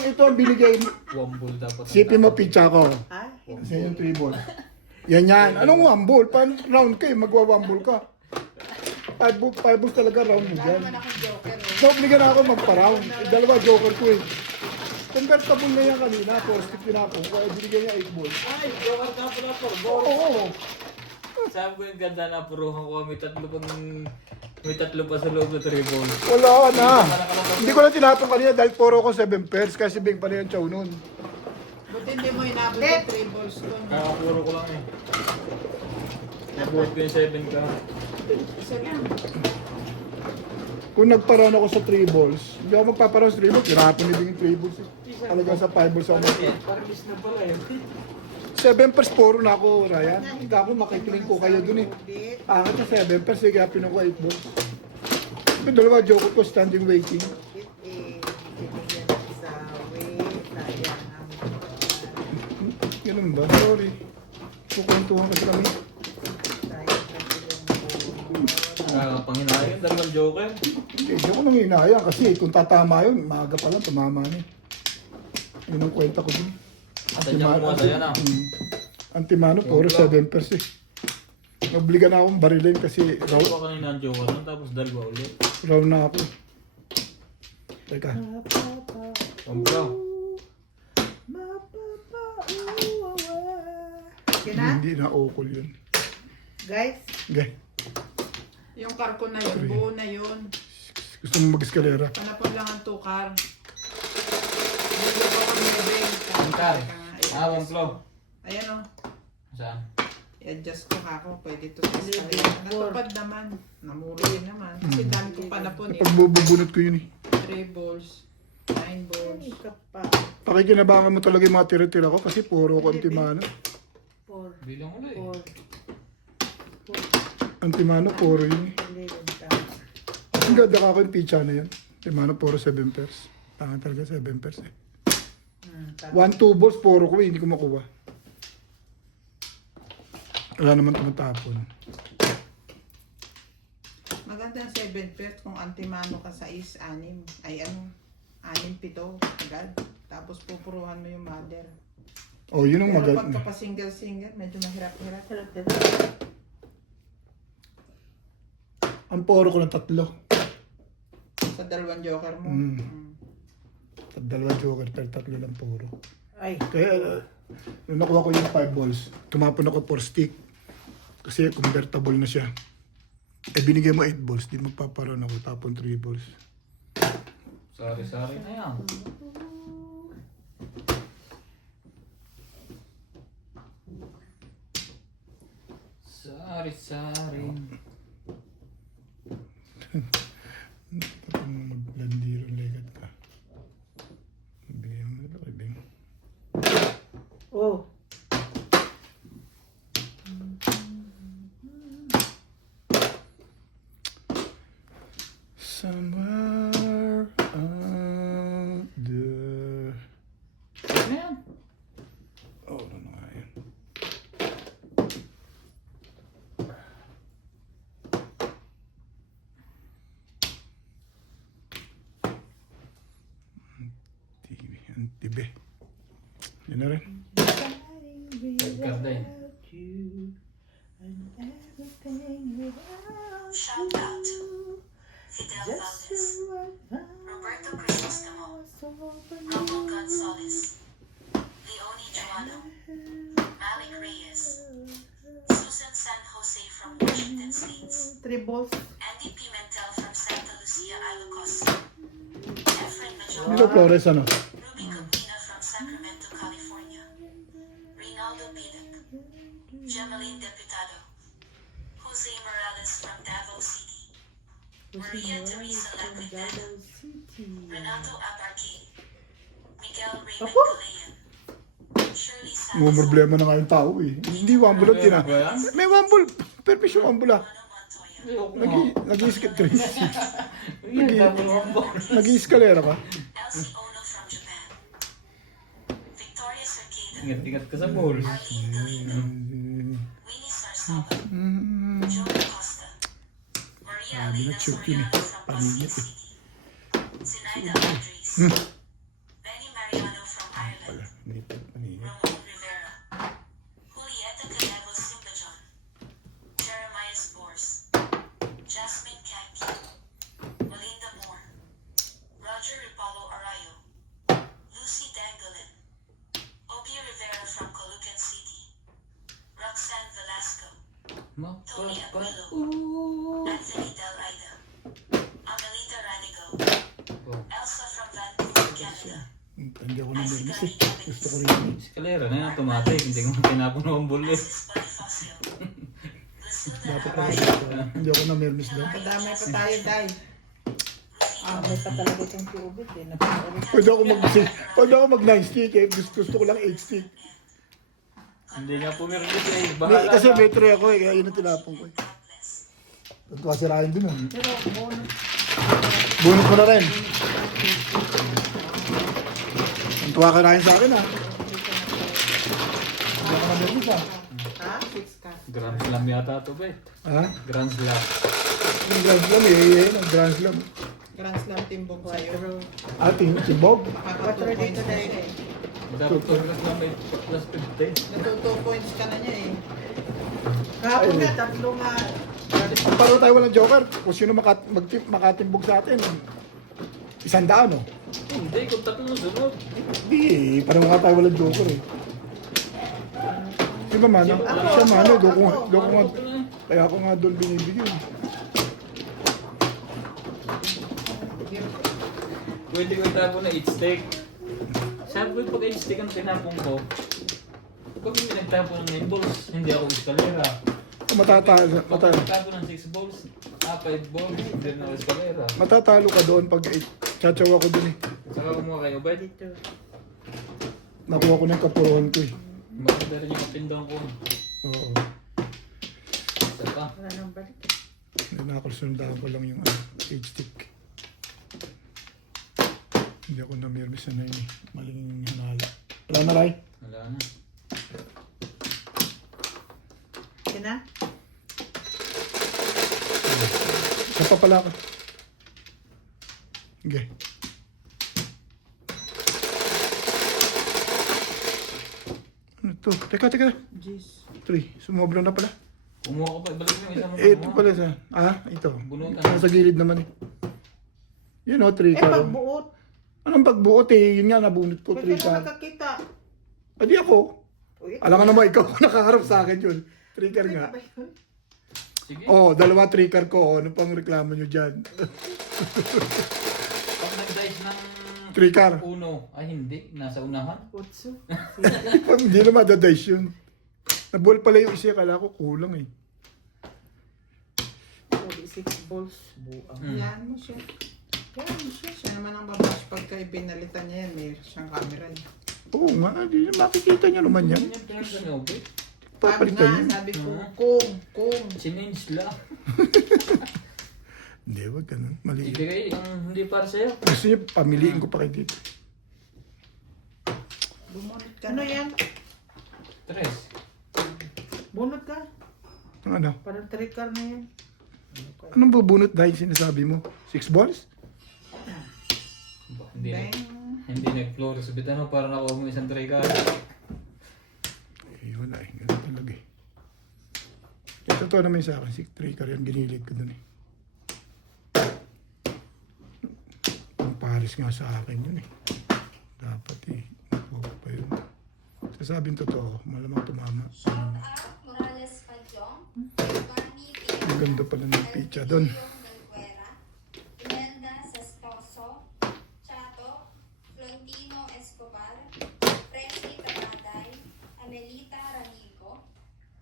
Ito ang binigay. 1 ball dapat. Sipin mo pizza ko. Ha? Kasi yung 3 balls. Yan. Anong 1 ball? Paano round ka eh? Magwa 1 ball ka. 5 balls talaga round mo Wala dyan. naman akong joker. So, obligan na ako magpa-round. Dalawa joker ko eh. Convertible na yan kanina. 4 stick din ako. Kaya binigyan niya 8 balls. Ay, joker ka pala for Oo. Sabi ko yung ganda na puruhan ko. May tatlo pa sa loob na 3 balls. Wala na. Hindi ko na tinapon kanina dahil puro ko 7 pairs kasi big pa na yung chow nun. Buti hindi mo inabot yung 3 balls ko. Kakapuro ko lang eh. Nabuhat ko yung 7 ka. Isa lang. Kung nagparoon ako sa 3 balls, hindi ako magpaparoon sa 3 balls, hirapin nito yung 3 balls. Talagang sa 5 balls ako. Parang is na pala eh. 7 pairs puro na ako, Ryan. Hindi ako makikiling ko kayo dun eh. Angat sa 7 pairs, kaya pinuko 8 balls. Yung dalawa joke ko, standing waiting. Binigyan sa way. Sayang ang Ganun ba? Sorry. Kukwentuhan kasi kami. sayang kasi yung Panginayon. dalawang joker. Hindi ako nang hinayang kasi kung tatama yun, maaga pa lang, tumama na eh. Yun ang kwenta ko din. Tadya mo sa'yo na. Antimano, puro 7% eh. Nabligan na akong barilin kasi Round pa kanina ang joker nun, tapos dalawa ulit. round na ako. Teka, Pampro. Yun na? hindi na okol yun. Guys, Okay. yung car ko na yun, buo na yun. Gusto mo mag-eskalera? Panapon lang ang 2 car. Dito ko kami nabing. Ang car. Pampro. Ayan o. Saan? I-adjust ko ako. Pwede ito sa escalator. Natupad naman. Namuloy naman. Kasi dami kong panapon eh. Pagbubunot ko yun eh. 3 balls. 9 balls. Pakikinabangan mo talaga yung mga tira-tira ko kasi puro ko antimano. Bilang ulit. Antimano, puro yun eh. Ang ganda ka ko yung pizza na yun. Antimano, puro 7 pairs. Tangan talaga 7 pairs eh. 1-2 balls, puro ko eh. Hindi ko makuha. Wala naman tumatapon. Maganda ang 7 pairs kung antimano ka sa 6, 6. Ay ano, 6, 7. Agad. Tapos pupuruhan mo yung mother. Oh, yun ang Pero maganda. pagka pa single-single, medyo mahirap-hirap. Ang poro ko ng 3. Sa 2 joker mo. Sa 2 joker, pero 3 lang puro. Ay, Kaya, nung nakuha ko yung 5 balls, tumapon ako 4 stick. Kasi convertible na siya. Eh, binigay mo 8 balls, di magpaparoon ako, tapon 3 balls. Sari-sari na yan. Sari-sari. Tapos maglandiro legat ka. Bigyan mo ito, ibig. oh. Somewhere out there. Ano yan? Oh, ano na nga yan. TV, ang TV. Yan na rin. Pagkarda eh. Shout out to Fidel Valdez, Roberto Crisostomo, Ramon Gonzalez, Leonie Joano, Malik Reyes, Susan San Jose from Washington States, 3 balls. Andy Pimentel from Santa Lucia, Ilocos, Efren Dito, Majola, Flores, ano? Ruby Copina from Sacramento, California, Rinaldo Pidac, Gemaline Deputado, Jose Morales from Davao City, Maria Teresa Lacritana, Renato Abarcade, Miguel Raymond Galean, Shirley May Salazar, problema na nga yung tao eh. Hindi wambul at tina. May wambul. Permission wambul ah. Mano Montoya, Nag-i-eskalera ka? Elsie Ono from Japan, Victoria Cerqueda, Ingat-ingat ka sa balls. Arlene Galino, Winnie Sarsaba, Joan Acosta, Maria Sabi na Elena choke yun eh. Soriano from Pamingit Pasig eh. City, Zinaida Andres, Benny Mariano from Ireland, Ramon Rivera, Julieta Calebo Simbajon, Jeremiah Spors, Jasmine Kanki, Melinda Moore, Roger Ripalo Arayo, Lucy Dangalin, Obie Rivera from Colucan City, Roxanne Velasco, Tony Aguilo, Anthony Del Aida, Amelita Ranigo, Elsa from Vancouver, Canada, Hindi ako na-nervous eh. Gusto ko rin yun. Eskalera na yan, automatic. Hindi ko tinapon ng bull eh. Mrs. Bonifacio, Lucilda Dapat Arayo, ako. Hindi ako na-nervous doon. Kadamay pa tayo, Day. May pa talaga itong tubig eh. Pwede ako mag 9 stick eh. Gusto ko lang 8 stick. Hindi nga pumirgit eh. Bahala Kasi ka. may 3 ako eh. Kaya yun ang tinapon ko eh. Ito kasi rahin din ah. Pero bonus. Bunot ko na rin. Ang tuwa ka rin sa akin ah. Hindi ako na-nervous ah. Ha? 6 ka. Grand Slam yata ito ba eh. Ha? Grand Slam. Yung Grand Slam eh. Ang Grand Slam. Grand Slam timbog sa'yo. Ating tibog. Makaka 2 points na siya eh. Dapat oras na may plus 50. Nag 2 points ka na niya eh. Kahapon nga, tatlo nga. Paro tayo walang joker. Kung sino makatimbog sa atin. 100 oh. Hindi, kung tatlo sunod. Hindi eh. Parang nga tayo walang joker eh. Di ba mano? Siya mano. Doko nga. Kaya ako nga doon binibigyan. Pwede ko itapon na each steak. Sabi ko pag each steak ang tinapon ko, pag hindi nagtapon ng 9 balls, hindi ako eskalera. Matatalo. Pag nagtapon ng 6 balls, 5 balls, hindi na ako eskalera. Matatalo ka doon pag chachaw ako doon eh. Saka kumuha kayo, ba? Dito. Nakuha ko ng kapuruan ko eh. Maganda rin yung kapindang ko. Oo. Saka, Wala nang balik. Nakasundahan ko lang yung stage stick. Hindi ako namirmis na yun eh. Maling hinala. Wala na, Ray? wala na. Sina? Isa pa pala ka. Okay. Ano to? Teka. Jeez. 3. Sumobra na pala. Kumuha ko pa, ibalik mo yung isang Ito pala sa... ito. Bunutan. Nasa gilid naman eh. Yun o, 3 ka. Pagbuot. Anong pagbuot eh? Yun nga, nabunot ko 3 Pwede ka. na nakakita. Pwede ako. Uy, Alam ka naman, ikaw nakaharap sa akin yun. 3 car nga. ba yun? Sige, Oh, 2 3 car ko. Ano pang reklamo nyo dyan? pag nag-dice ng 3 car. uno, ay hindi, nasa unahan. Utso. Hindi na madadice yun. Naball pala yung isa. Kala ko kulang eh. 46 balls. Buang. Yan mo siya. Yan mo siya. Siya naman ang babash pagka ibinalitan niya yan. May siyang camera niya. Oo nga. Di, makikita nyo naman yan. Yan pinagsanyo, okay? Pag Papalitan nga, yan. sabi ko, kung. Sinins lang. Hindi, wag ganun. Mali. Ibigay ang hindi para sa'yo. Gusto nyo, pamiliin ko pa kayo dito. Bumunot ka Ano na. yan? 3. Bunot ka? Ano? Parang trikar na yan. Anong bubunot dahil sinasabi mo? 6 balls? Hindi, Bang. hindi nag-floor. Sabitan mo, parang nakuha mo isang tray ka. Eh, wala eh. Ganun talaga eh. Eh, totoo naman sa akin. 6 3 car yung ginilig ko dun eh. Ang Paris nga sa akin yun eh. Dapat eh. Nakuha pa yun. Sasabing totoo, malamang tumama. Shout out Morales Pajong, Barney Ang ganda pala ng pizza doon. Galguera, Imelda Sestoso, Chato, Flontino Escobar, Frenzy Tabaday, Amelita Ranico,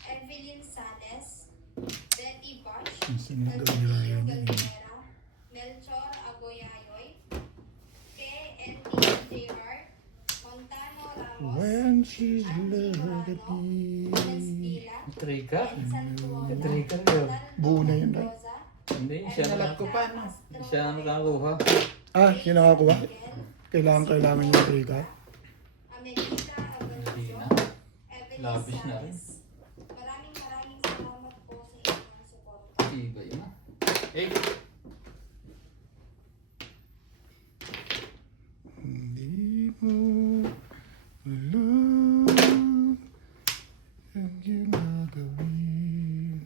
Evelyn Sales, Betty Bosch, Ang sinunod ni Calvillo Ryan yun eh. Galguera, Melchor Agoyayoy, KNDJR, Montano Ramos, When she's looking at me. Estila, Tray ka? Edson Tuomo, Tray ka yun. Buo na yun, Ray. Rosa, Hindi, siya Nalat ko na. pa, no? Siya ang nakakuha. Yun nakakuha? Kailangan yung 3 car? Amelita Hindi na. Avalonso, Evelyn Labis na rin. Saez. Maraming salamat po sa inyong suporta. Ibay mo. Eh, Hindi mo alam ang ginagawin.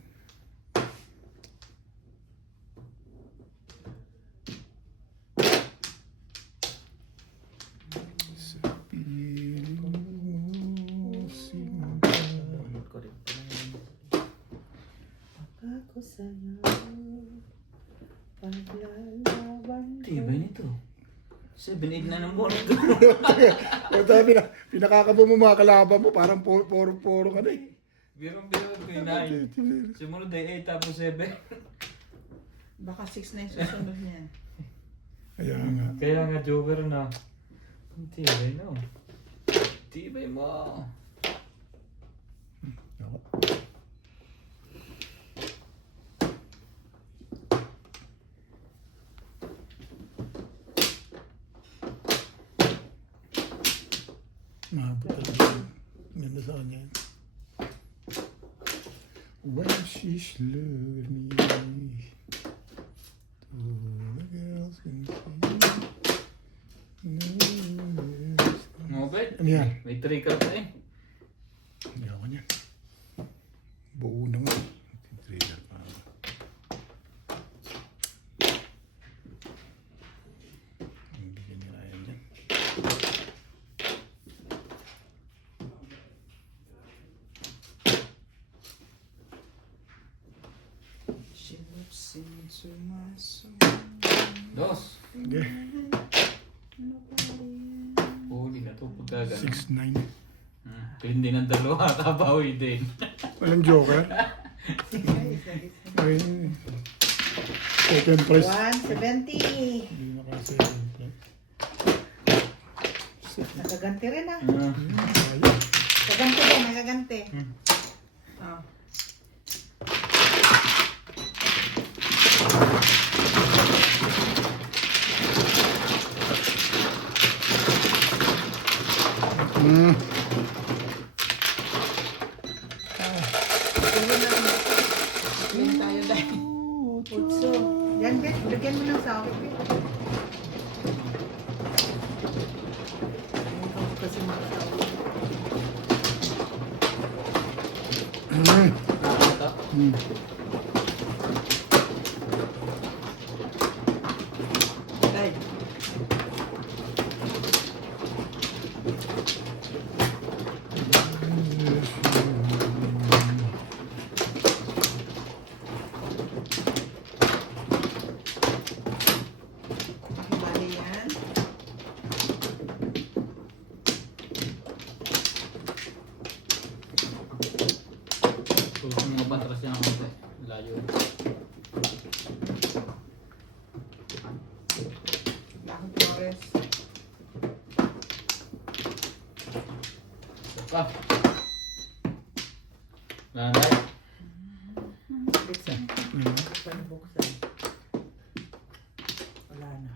Sa piling mo simula. Bunot ko rin pala yan. Ako sa'yo. Paglalaban ko. ibay nito. 7-8 na ng bonus ko. Kung sabi na, pinakakabo mo mga kalaban mo, parang poro ka na eh. Biro-biro ko yung 9. Sumunod ay 8 tapos 7. Baka 6 na yung susunod niya. Kaya nga. Kaya nga joker na. Tibay no. Tibay mo. Ako. Mahaba talaga. Ganda sa kanya. When she's loving me. Ano yan? May trigger pa eh. Hindi ako niyan. Buo na nga. Trigger pa. Hindi ka nila yan dyan. She looks into my soul. Dos. Okay. Huli na to pagkagan. 6-9. Hindi ng dalawa, kabawi din. Walang joker. Ay, second price. 170. Hindi na kasi. Nakaganti rin ah. Ayun. Nakaganti rin, nakaganti. Ah. Mm. Clean tayo dahil. Utso. Yan, Bet. Lagyan mo ng sawit, Bet. Ikaw kasi makasawit. Mm. Mm. Dahil. Bali yan. Kung mapatras yan ako konti. Layo. Lakot Flores. Pa. Nanay. Buksan. Mm. Paano buksan? Wala na.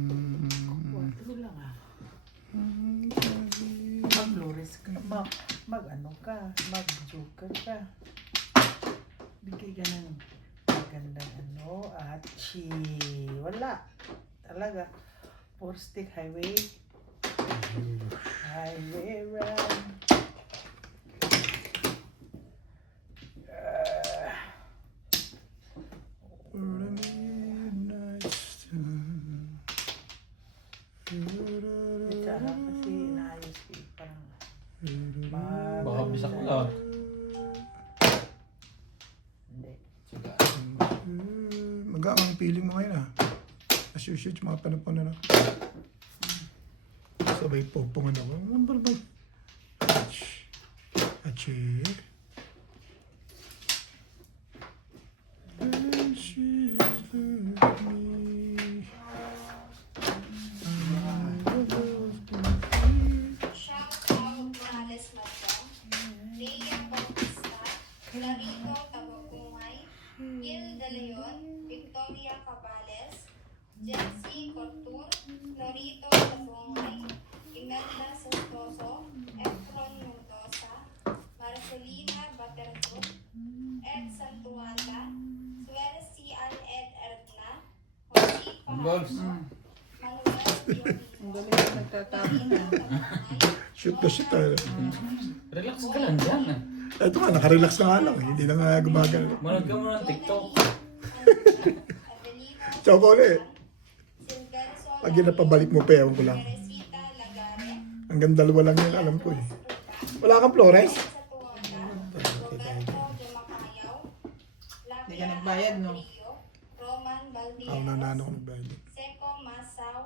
Quatro lang ah. Mag-Flores ka. Mag-ano ka. Mag-joker ka. Bigay ka ng magandang ano. At wala. Talaga. Four stick highway. Highway run. Tsaka kasi inaayos ko yung parang Baka bisak ko lang. Hindi. Magaan ang feeling mo ngayon ah. As usual, mga panapon na. Sabay popongan ako. Number ba? Achi. And she's with me. Shout out Morales Magdong, Rhea Bautista, Larito Tabagungay, Gil De Leon, Victoria Cabales, Jency Cortur, Norito Tabungay, Imelda Sostoso, Efron Mendoza, Marcelina Batercruz, Ed Santuata, Suerci Ed Erdna, Jose Balls. Manuel Diomino, Ang galing na nagtatapo na. Shoot na shoot tayo. Relax ka lang dyan ah. Ito nga, nakarelax na nga lang. Hindi na nga gumagal. Manood ka muna ng TikTok. Ciao ka ulit. Pag yun napabalik mo pa, ewan ko lang. Hanggang dalawa lang yan, alam ko eh. Wala kang Flores? Hindi ka nagbayad, no? Roman Ako Valdivian, nanano ko nagbayad. Seco Masaw,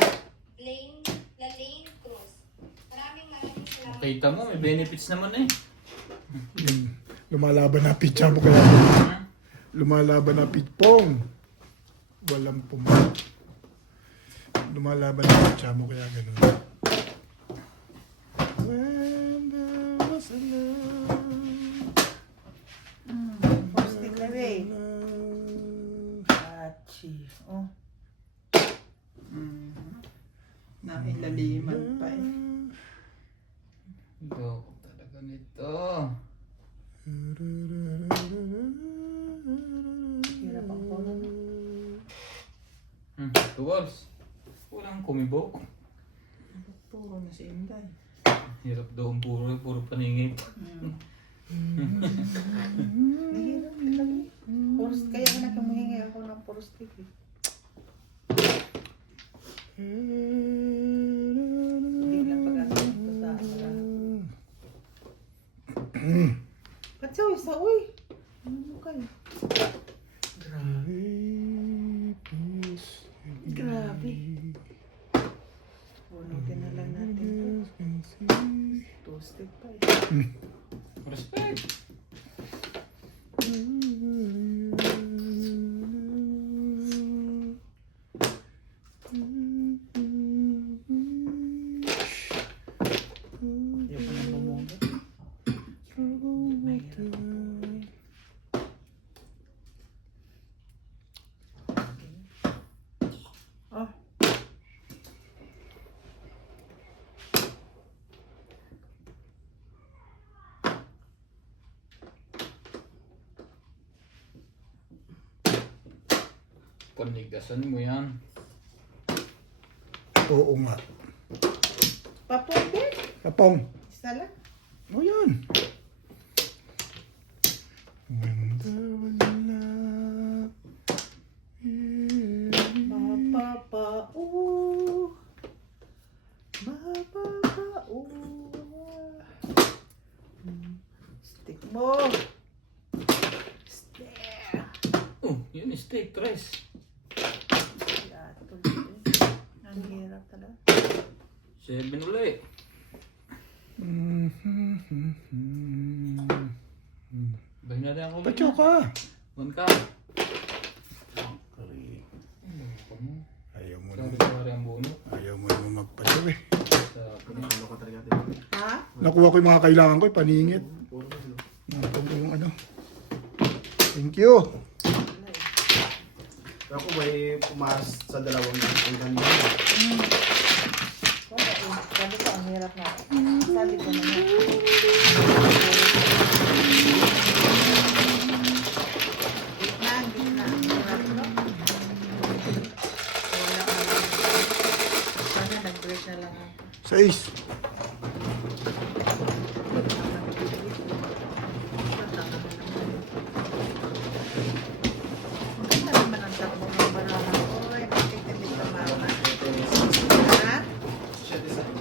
Blaine Lalaine Cruz. Maraming salamat. Kita mo, may benefits naman eh. Yun. Lumalaban na pitcha mo kaya. Lumalaban na pitpong. Walang pumal. Lumalaban na pitcha mo kaya ganun. When there was a love, Four stick highway. love. Achi. Oh. Nailaliman pa eh. Ito, talaga ganito. Hirap ang polo. 2 balls. Walang kumibok. Puro na si Inday. Hirap daw ang puro paningip. Nahirap talaga. Puros, kaya nga nakamuhingi ako ng puros stick eh. Biglang pag-asal ko sa Katsaw, isa, uy! Ano kayo? Grabe. Unutin na lang natin to. Toasted pa eh. Respect. Hindi ko na bumungkit. Mahirap ang polo eh. Oh, Panigasan mo yan. Oo nga. papote. Kapong. Isa lang. O yan. Ganda wala. Mapapao. Mapapao. Stick mo. Stick. Oh, yun is steak, tres. Yan, tuloy. Ang hirap talaga. 7 ulit. Bahin natin ako. Pacho ka. 1 ka. Ayaw mo Sabi naman. ko rin ang buno. Ayaw mo naman magpacho eh. Ano ka talaga din? Ha? Nakuha ko yung mga kailangan ko, paningit. Puro kasi no? Nakuha ko yung ano. Thank you. Pero ako may pumas sa dalawang ang kanina. Oo, sabi ko, ang hirap na. Sabi ko naman. Gitna. Ang hirap, no? Wala ka lang. Sana nag-break na lang ako. 6. Ang ganda naman ang takbo ng baraha ko. Ay, nakikinig na mama. Ha? Siya design.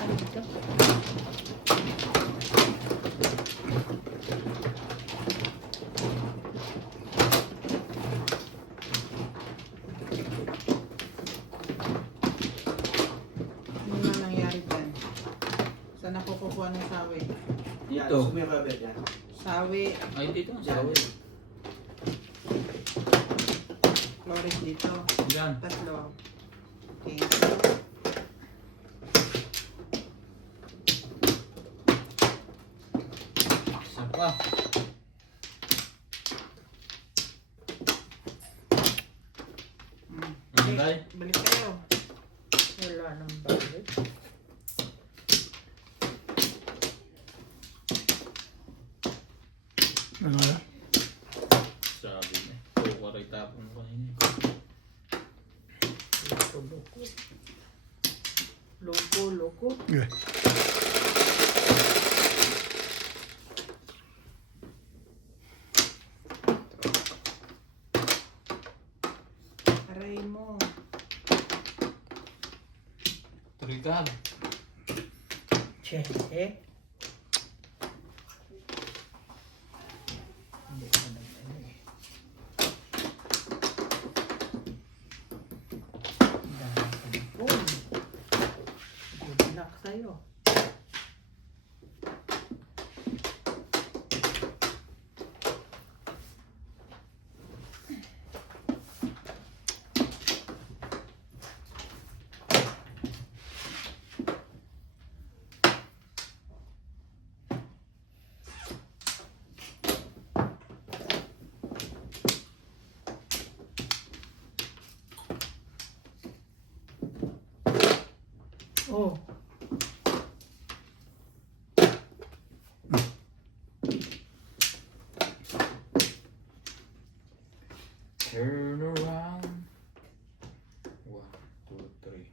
Ano ito? Ano na nangyari dyan? Saan ako kukuha ng sawi? Yan, Ito. sumira yan. Sawi, Ay, dito ang sawi. Flores dito. Yan. Tatlo. Okay. Isa pa. Anday. Balik kayo. Wala nang balik. Ano kaya? Sabi niya. Kukuha rin tapon ko kanina. Loko. Okay. Aray mo. Trigal. Che, eh. Hindi ko na ano eh. Dami ko. Good luck sa'yo. Oh. Turn around. 1, 2, 3.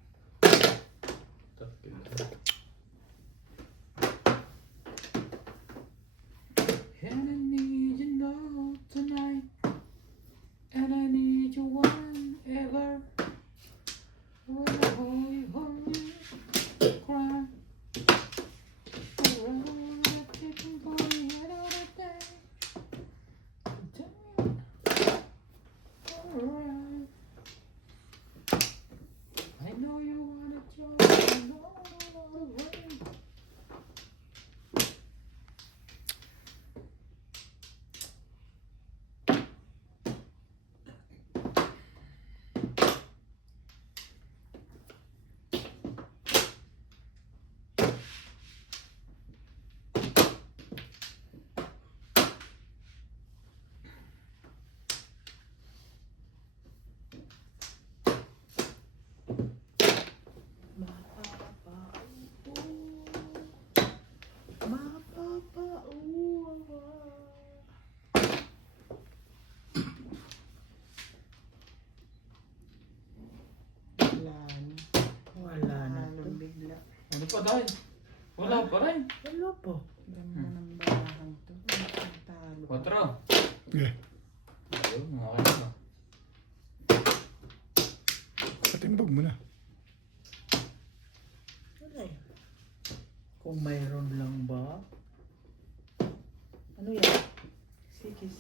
Tatlo. And I need you now tonight. And I need you whenever. When I hold you, cry. Around that taking body head out of day. Alright. I know you wanna join all the way. Wala na to. Halong bigla. Ano pa dahil? Wala pa rin. Wala po. Ganda ng barahan to. Talo. 4. Okay. Ayun, okay na. Patimbag mo na. Wala eh. Kung mayroon lang ba? Ano yan? Sikis.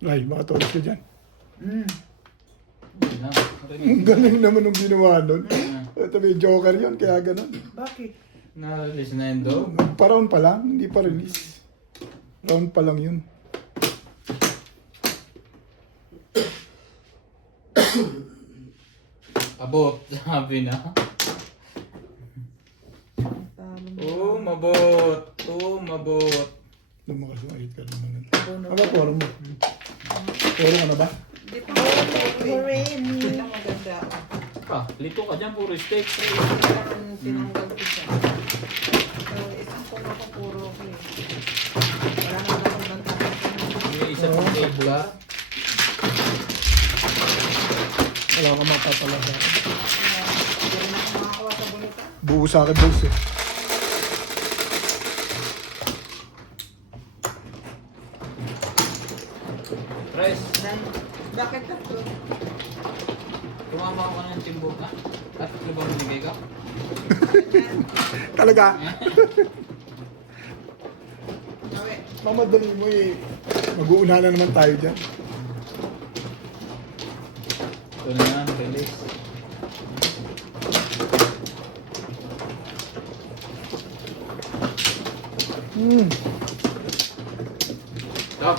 Ay, baka tulis ka dyan. Hindi na. Ang galing naman ng ginawa nun. Ah, Ito may joker yun, kaya ganun. Bakit? Na-release na yun daw. Pa-round pa lang, hindi pa release. Round pa lang yun. Abot, sabi na. Talo. Oh, mabot. Oh, mabot. Lumakas yung 8 ka naman. Bono. Ano poro mo? Poro ka na ba? Di pa ako Horeni. Hindi lang maganda. Ah, lito ka dyan, puro steak. Parang tinanggal ko siya. So, isang puno ko puro ko eh. Wala naman akong bantahan. May isa pang table. Wala ka mapapalaga. Hindi rin ako makakuha sa bulita. Buo sa akin, boss eh. Tres, Bakit tatlo? tumama ako ng timbok na. At ano ba binigay ka? Talaga? Sabi, Mamadali mo eh. Mag-uuna na naman tayo dyan. Ito na yan, release. Stop!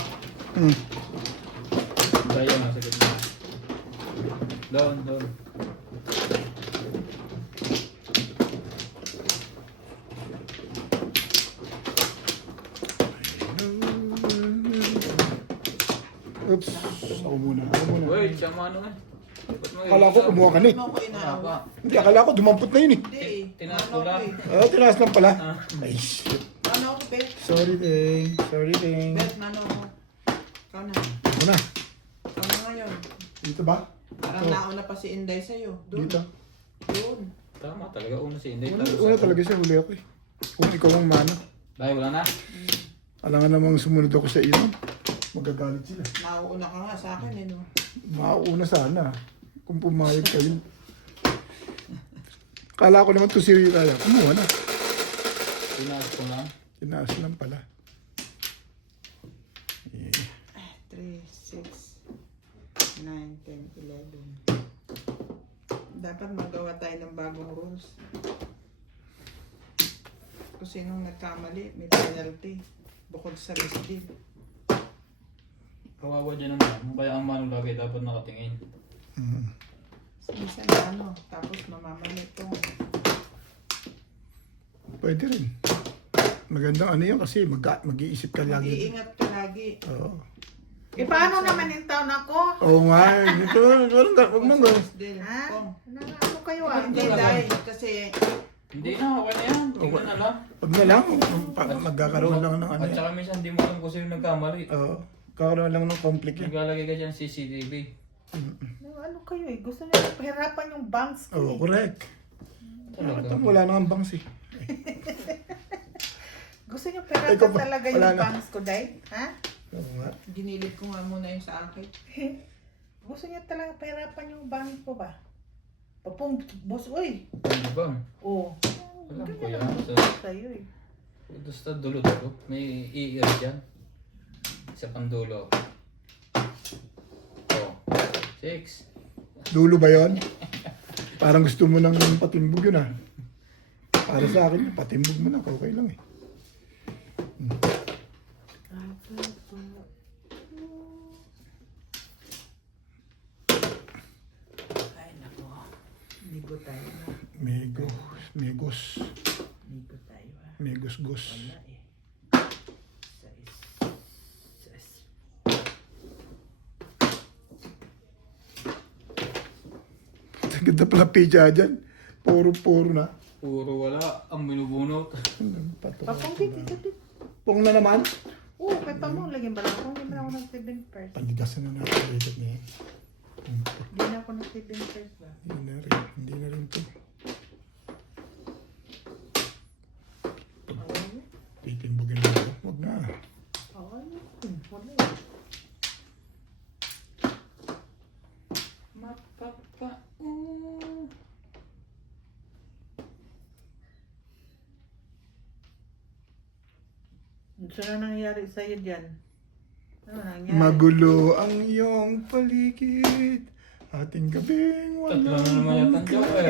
Tayo na sa gitna. Down, down. Oops. Ako muna. Wait, sama ano nga. Ba't mo Akala ko kumuha ka na eh. mo ko Wala inaawa. pa. Hindi, akala ko dumampot na yun eh. Hindi eh. Tinaas Ano ko lang. ko Ah, tinaas lang pala. Ah. Ay, shit. Ano ako, Bet? Sorry, Deng. Sorry, Deng. Bet, ano ako? Ikaw na. Ako na. Ikaw na ngayon. Dito ba? Parang Oh. nauna pa si Inday sa'yo. Doon. Dito. Doon. Tama talaga, una si Inday. Una talaga siya, huli ako eh. Kung ikaw ang mana. Dahil wala na. Alangan namang sumunod ako sa iyo. Magagalit sila. Nauuna ka nga sa akin eh, no? Mauuna sana. Kung pumayag kayo. Kala ko naman to si Rita. Kumuha na. Tinaas ko lang. Tinaas lang pala. Eh, 3, 6, 9, 10, 11. Dapat magawa tayo ng bagong rules. Kung sinong nagkamali, may penalty. Bukod sa misdeed. Kawawa dyan naman. Kaya ang mano lagi dapat nakatingin. Minsan ano, tapos mamamali ito. Pwede rin. Magandang ano yun kasi mag-iisip ka lagi. Mag-iingat ka lagi. Oo. Eh, paano naman yung taon ako? Oo nga, ito, wag mong gawin. Del, Ha? Kong. Ano kayo ah? Hindi dahil kasi Hindi na, okay na yan. Tingnan na lang. Wag na lang, magkakaroon lang ng ano. At saka minsan hindi mo alam kung sino nagkamali. Oo, kakaroon lang ng conflict yan. Naglalagay ka dyan CCTV. Ano kayo eh? Gusto niyo pahirapan yung banks ko Oo, eh. correct. Talaga. Ito, wala nang bangs eh. Gusto niyo Ikaw pahirapan ba? talaga Wala yung na. banks ko, Day? Ha? Oo nga. ginilid ko nga muna yung sa akin. Gusto niyo talaga pahirapan yung bank ko ba? Papong, boss, uy! Ano ba? Oo. Alam ko Ganyan yan. ang gusto ko sa'yo eh. Basta dulo-dulo. May i-ear dyan. Isa pang dulo. Oh. 6. Dulo ba yon? Parang gusto mo nang patimbog yun ah. Para sa akin, patimbog mo na, okay lang eh. Ay, nako. Ligo tayo na. Megos. Ligo tayo ha. Megos-gos. Wala eh. Sais. Ang ganda pala pizza dyan. Puro-puro na. Puro wala. Ang binubunot. Papong dito. Pong na naman. Oo, kay Pamong. Lagyan ba lang ako? Hindi mo ako ng 7 first. Panigasan na natin ulit niya. Hindi na ako ng 7 first ba? Hindi na rin to. Titimbogin mo ito. Huwag na. Wala eh. Mapapa. So, ano nangyari sa'yo dyan? Ano nangyari? Magulo ang iyong paligid. Ating gabing Tatlo wala. na naman yata ang joker.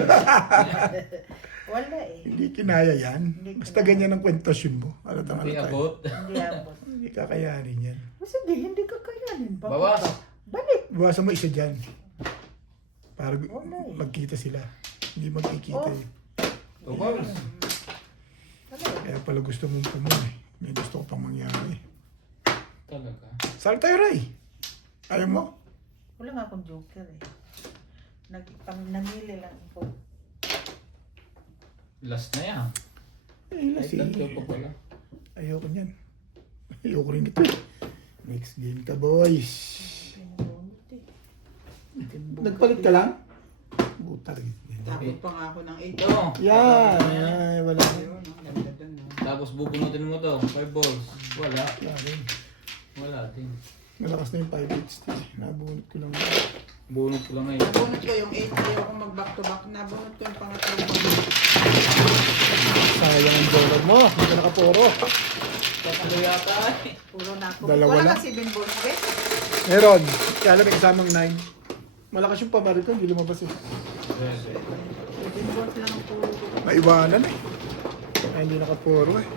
Wala eh. Hindi kinaya yan. Hindi Basta kinaya. ganyan ang kwentasyon mo. Alata Hindi abot. Hindi abot. Hindi kakayanin yan. Kasi hindi ka kayanin. Bakit Bawas. ba? Balik. Buwasan mo isa dyan. Para Wala eh. magkita sila. Hindi magkikita Oh. eh. Bawas. Kaya pala gusto mong pumunay. May gusto ko pang mangyari. Talaga. Sal tayo, Ray. Ayaw mo? Wala nga akong joker eh. Namili lang ako. Last na yan. Eh, Ay, lasi. tatlo pa pala. Ayoko niyan. Ayoko rin ito eh. Next game ka, boys. Pinabunot eh. Nagpalit ka lang? Buta rin. Tapos pa nga ako ng 8. Ito. Yan. Ay, wala. Ayun, ang ganda dun. Tapos bubunutin mo to. 5 balls. Wala. Wala rin. Wala din. Malakas na yung 5-8 eh. Nabunot ko lang. Bunot ko lang ngayon. Nabunot ko yung 8. Ayaw kong mag-back to back. Nabunot ko yung pangatlong pag- Sayang ang dollar mo. Hindi ka nakaporo. Tatlo yata eh. Puro na ako. Dalawa Wala lang? ka 7 balls eh. Meron. Kaya lang may kasamang 9. Malakas yung pamaril ko. Hindi lumabas eh. 7 balls lang ang puro ko. Maiwanan eh. Ay, hindi nakaporo eh.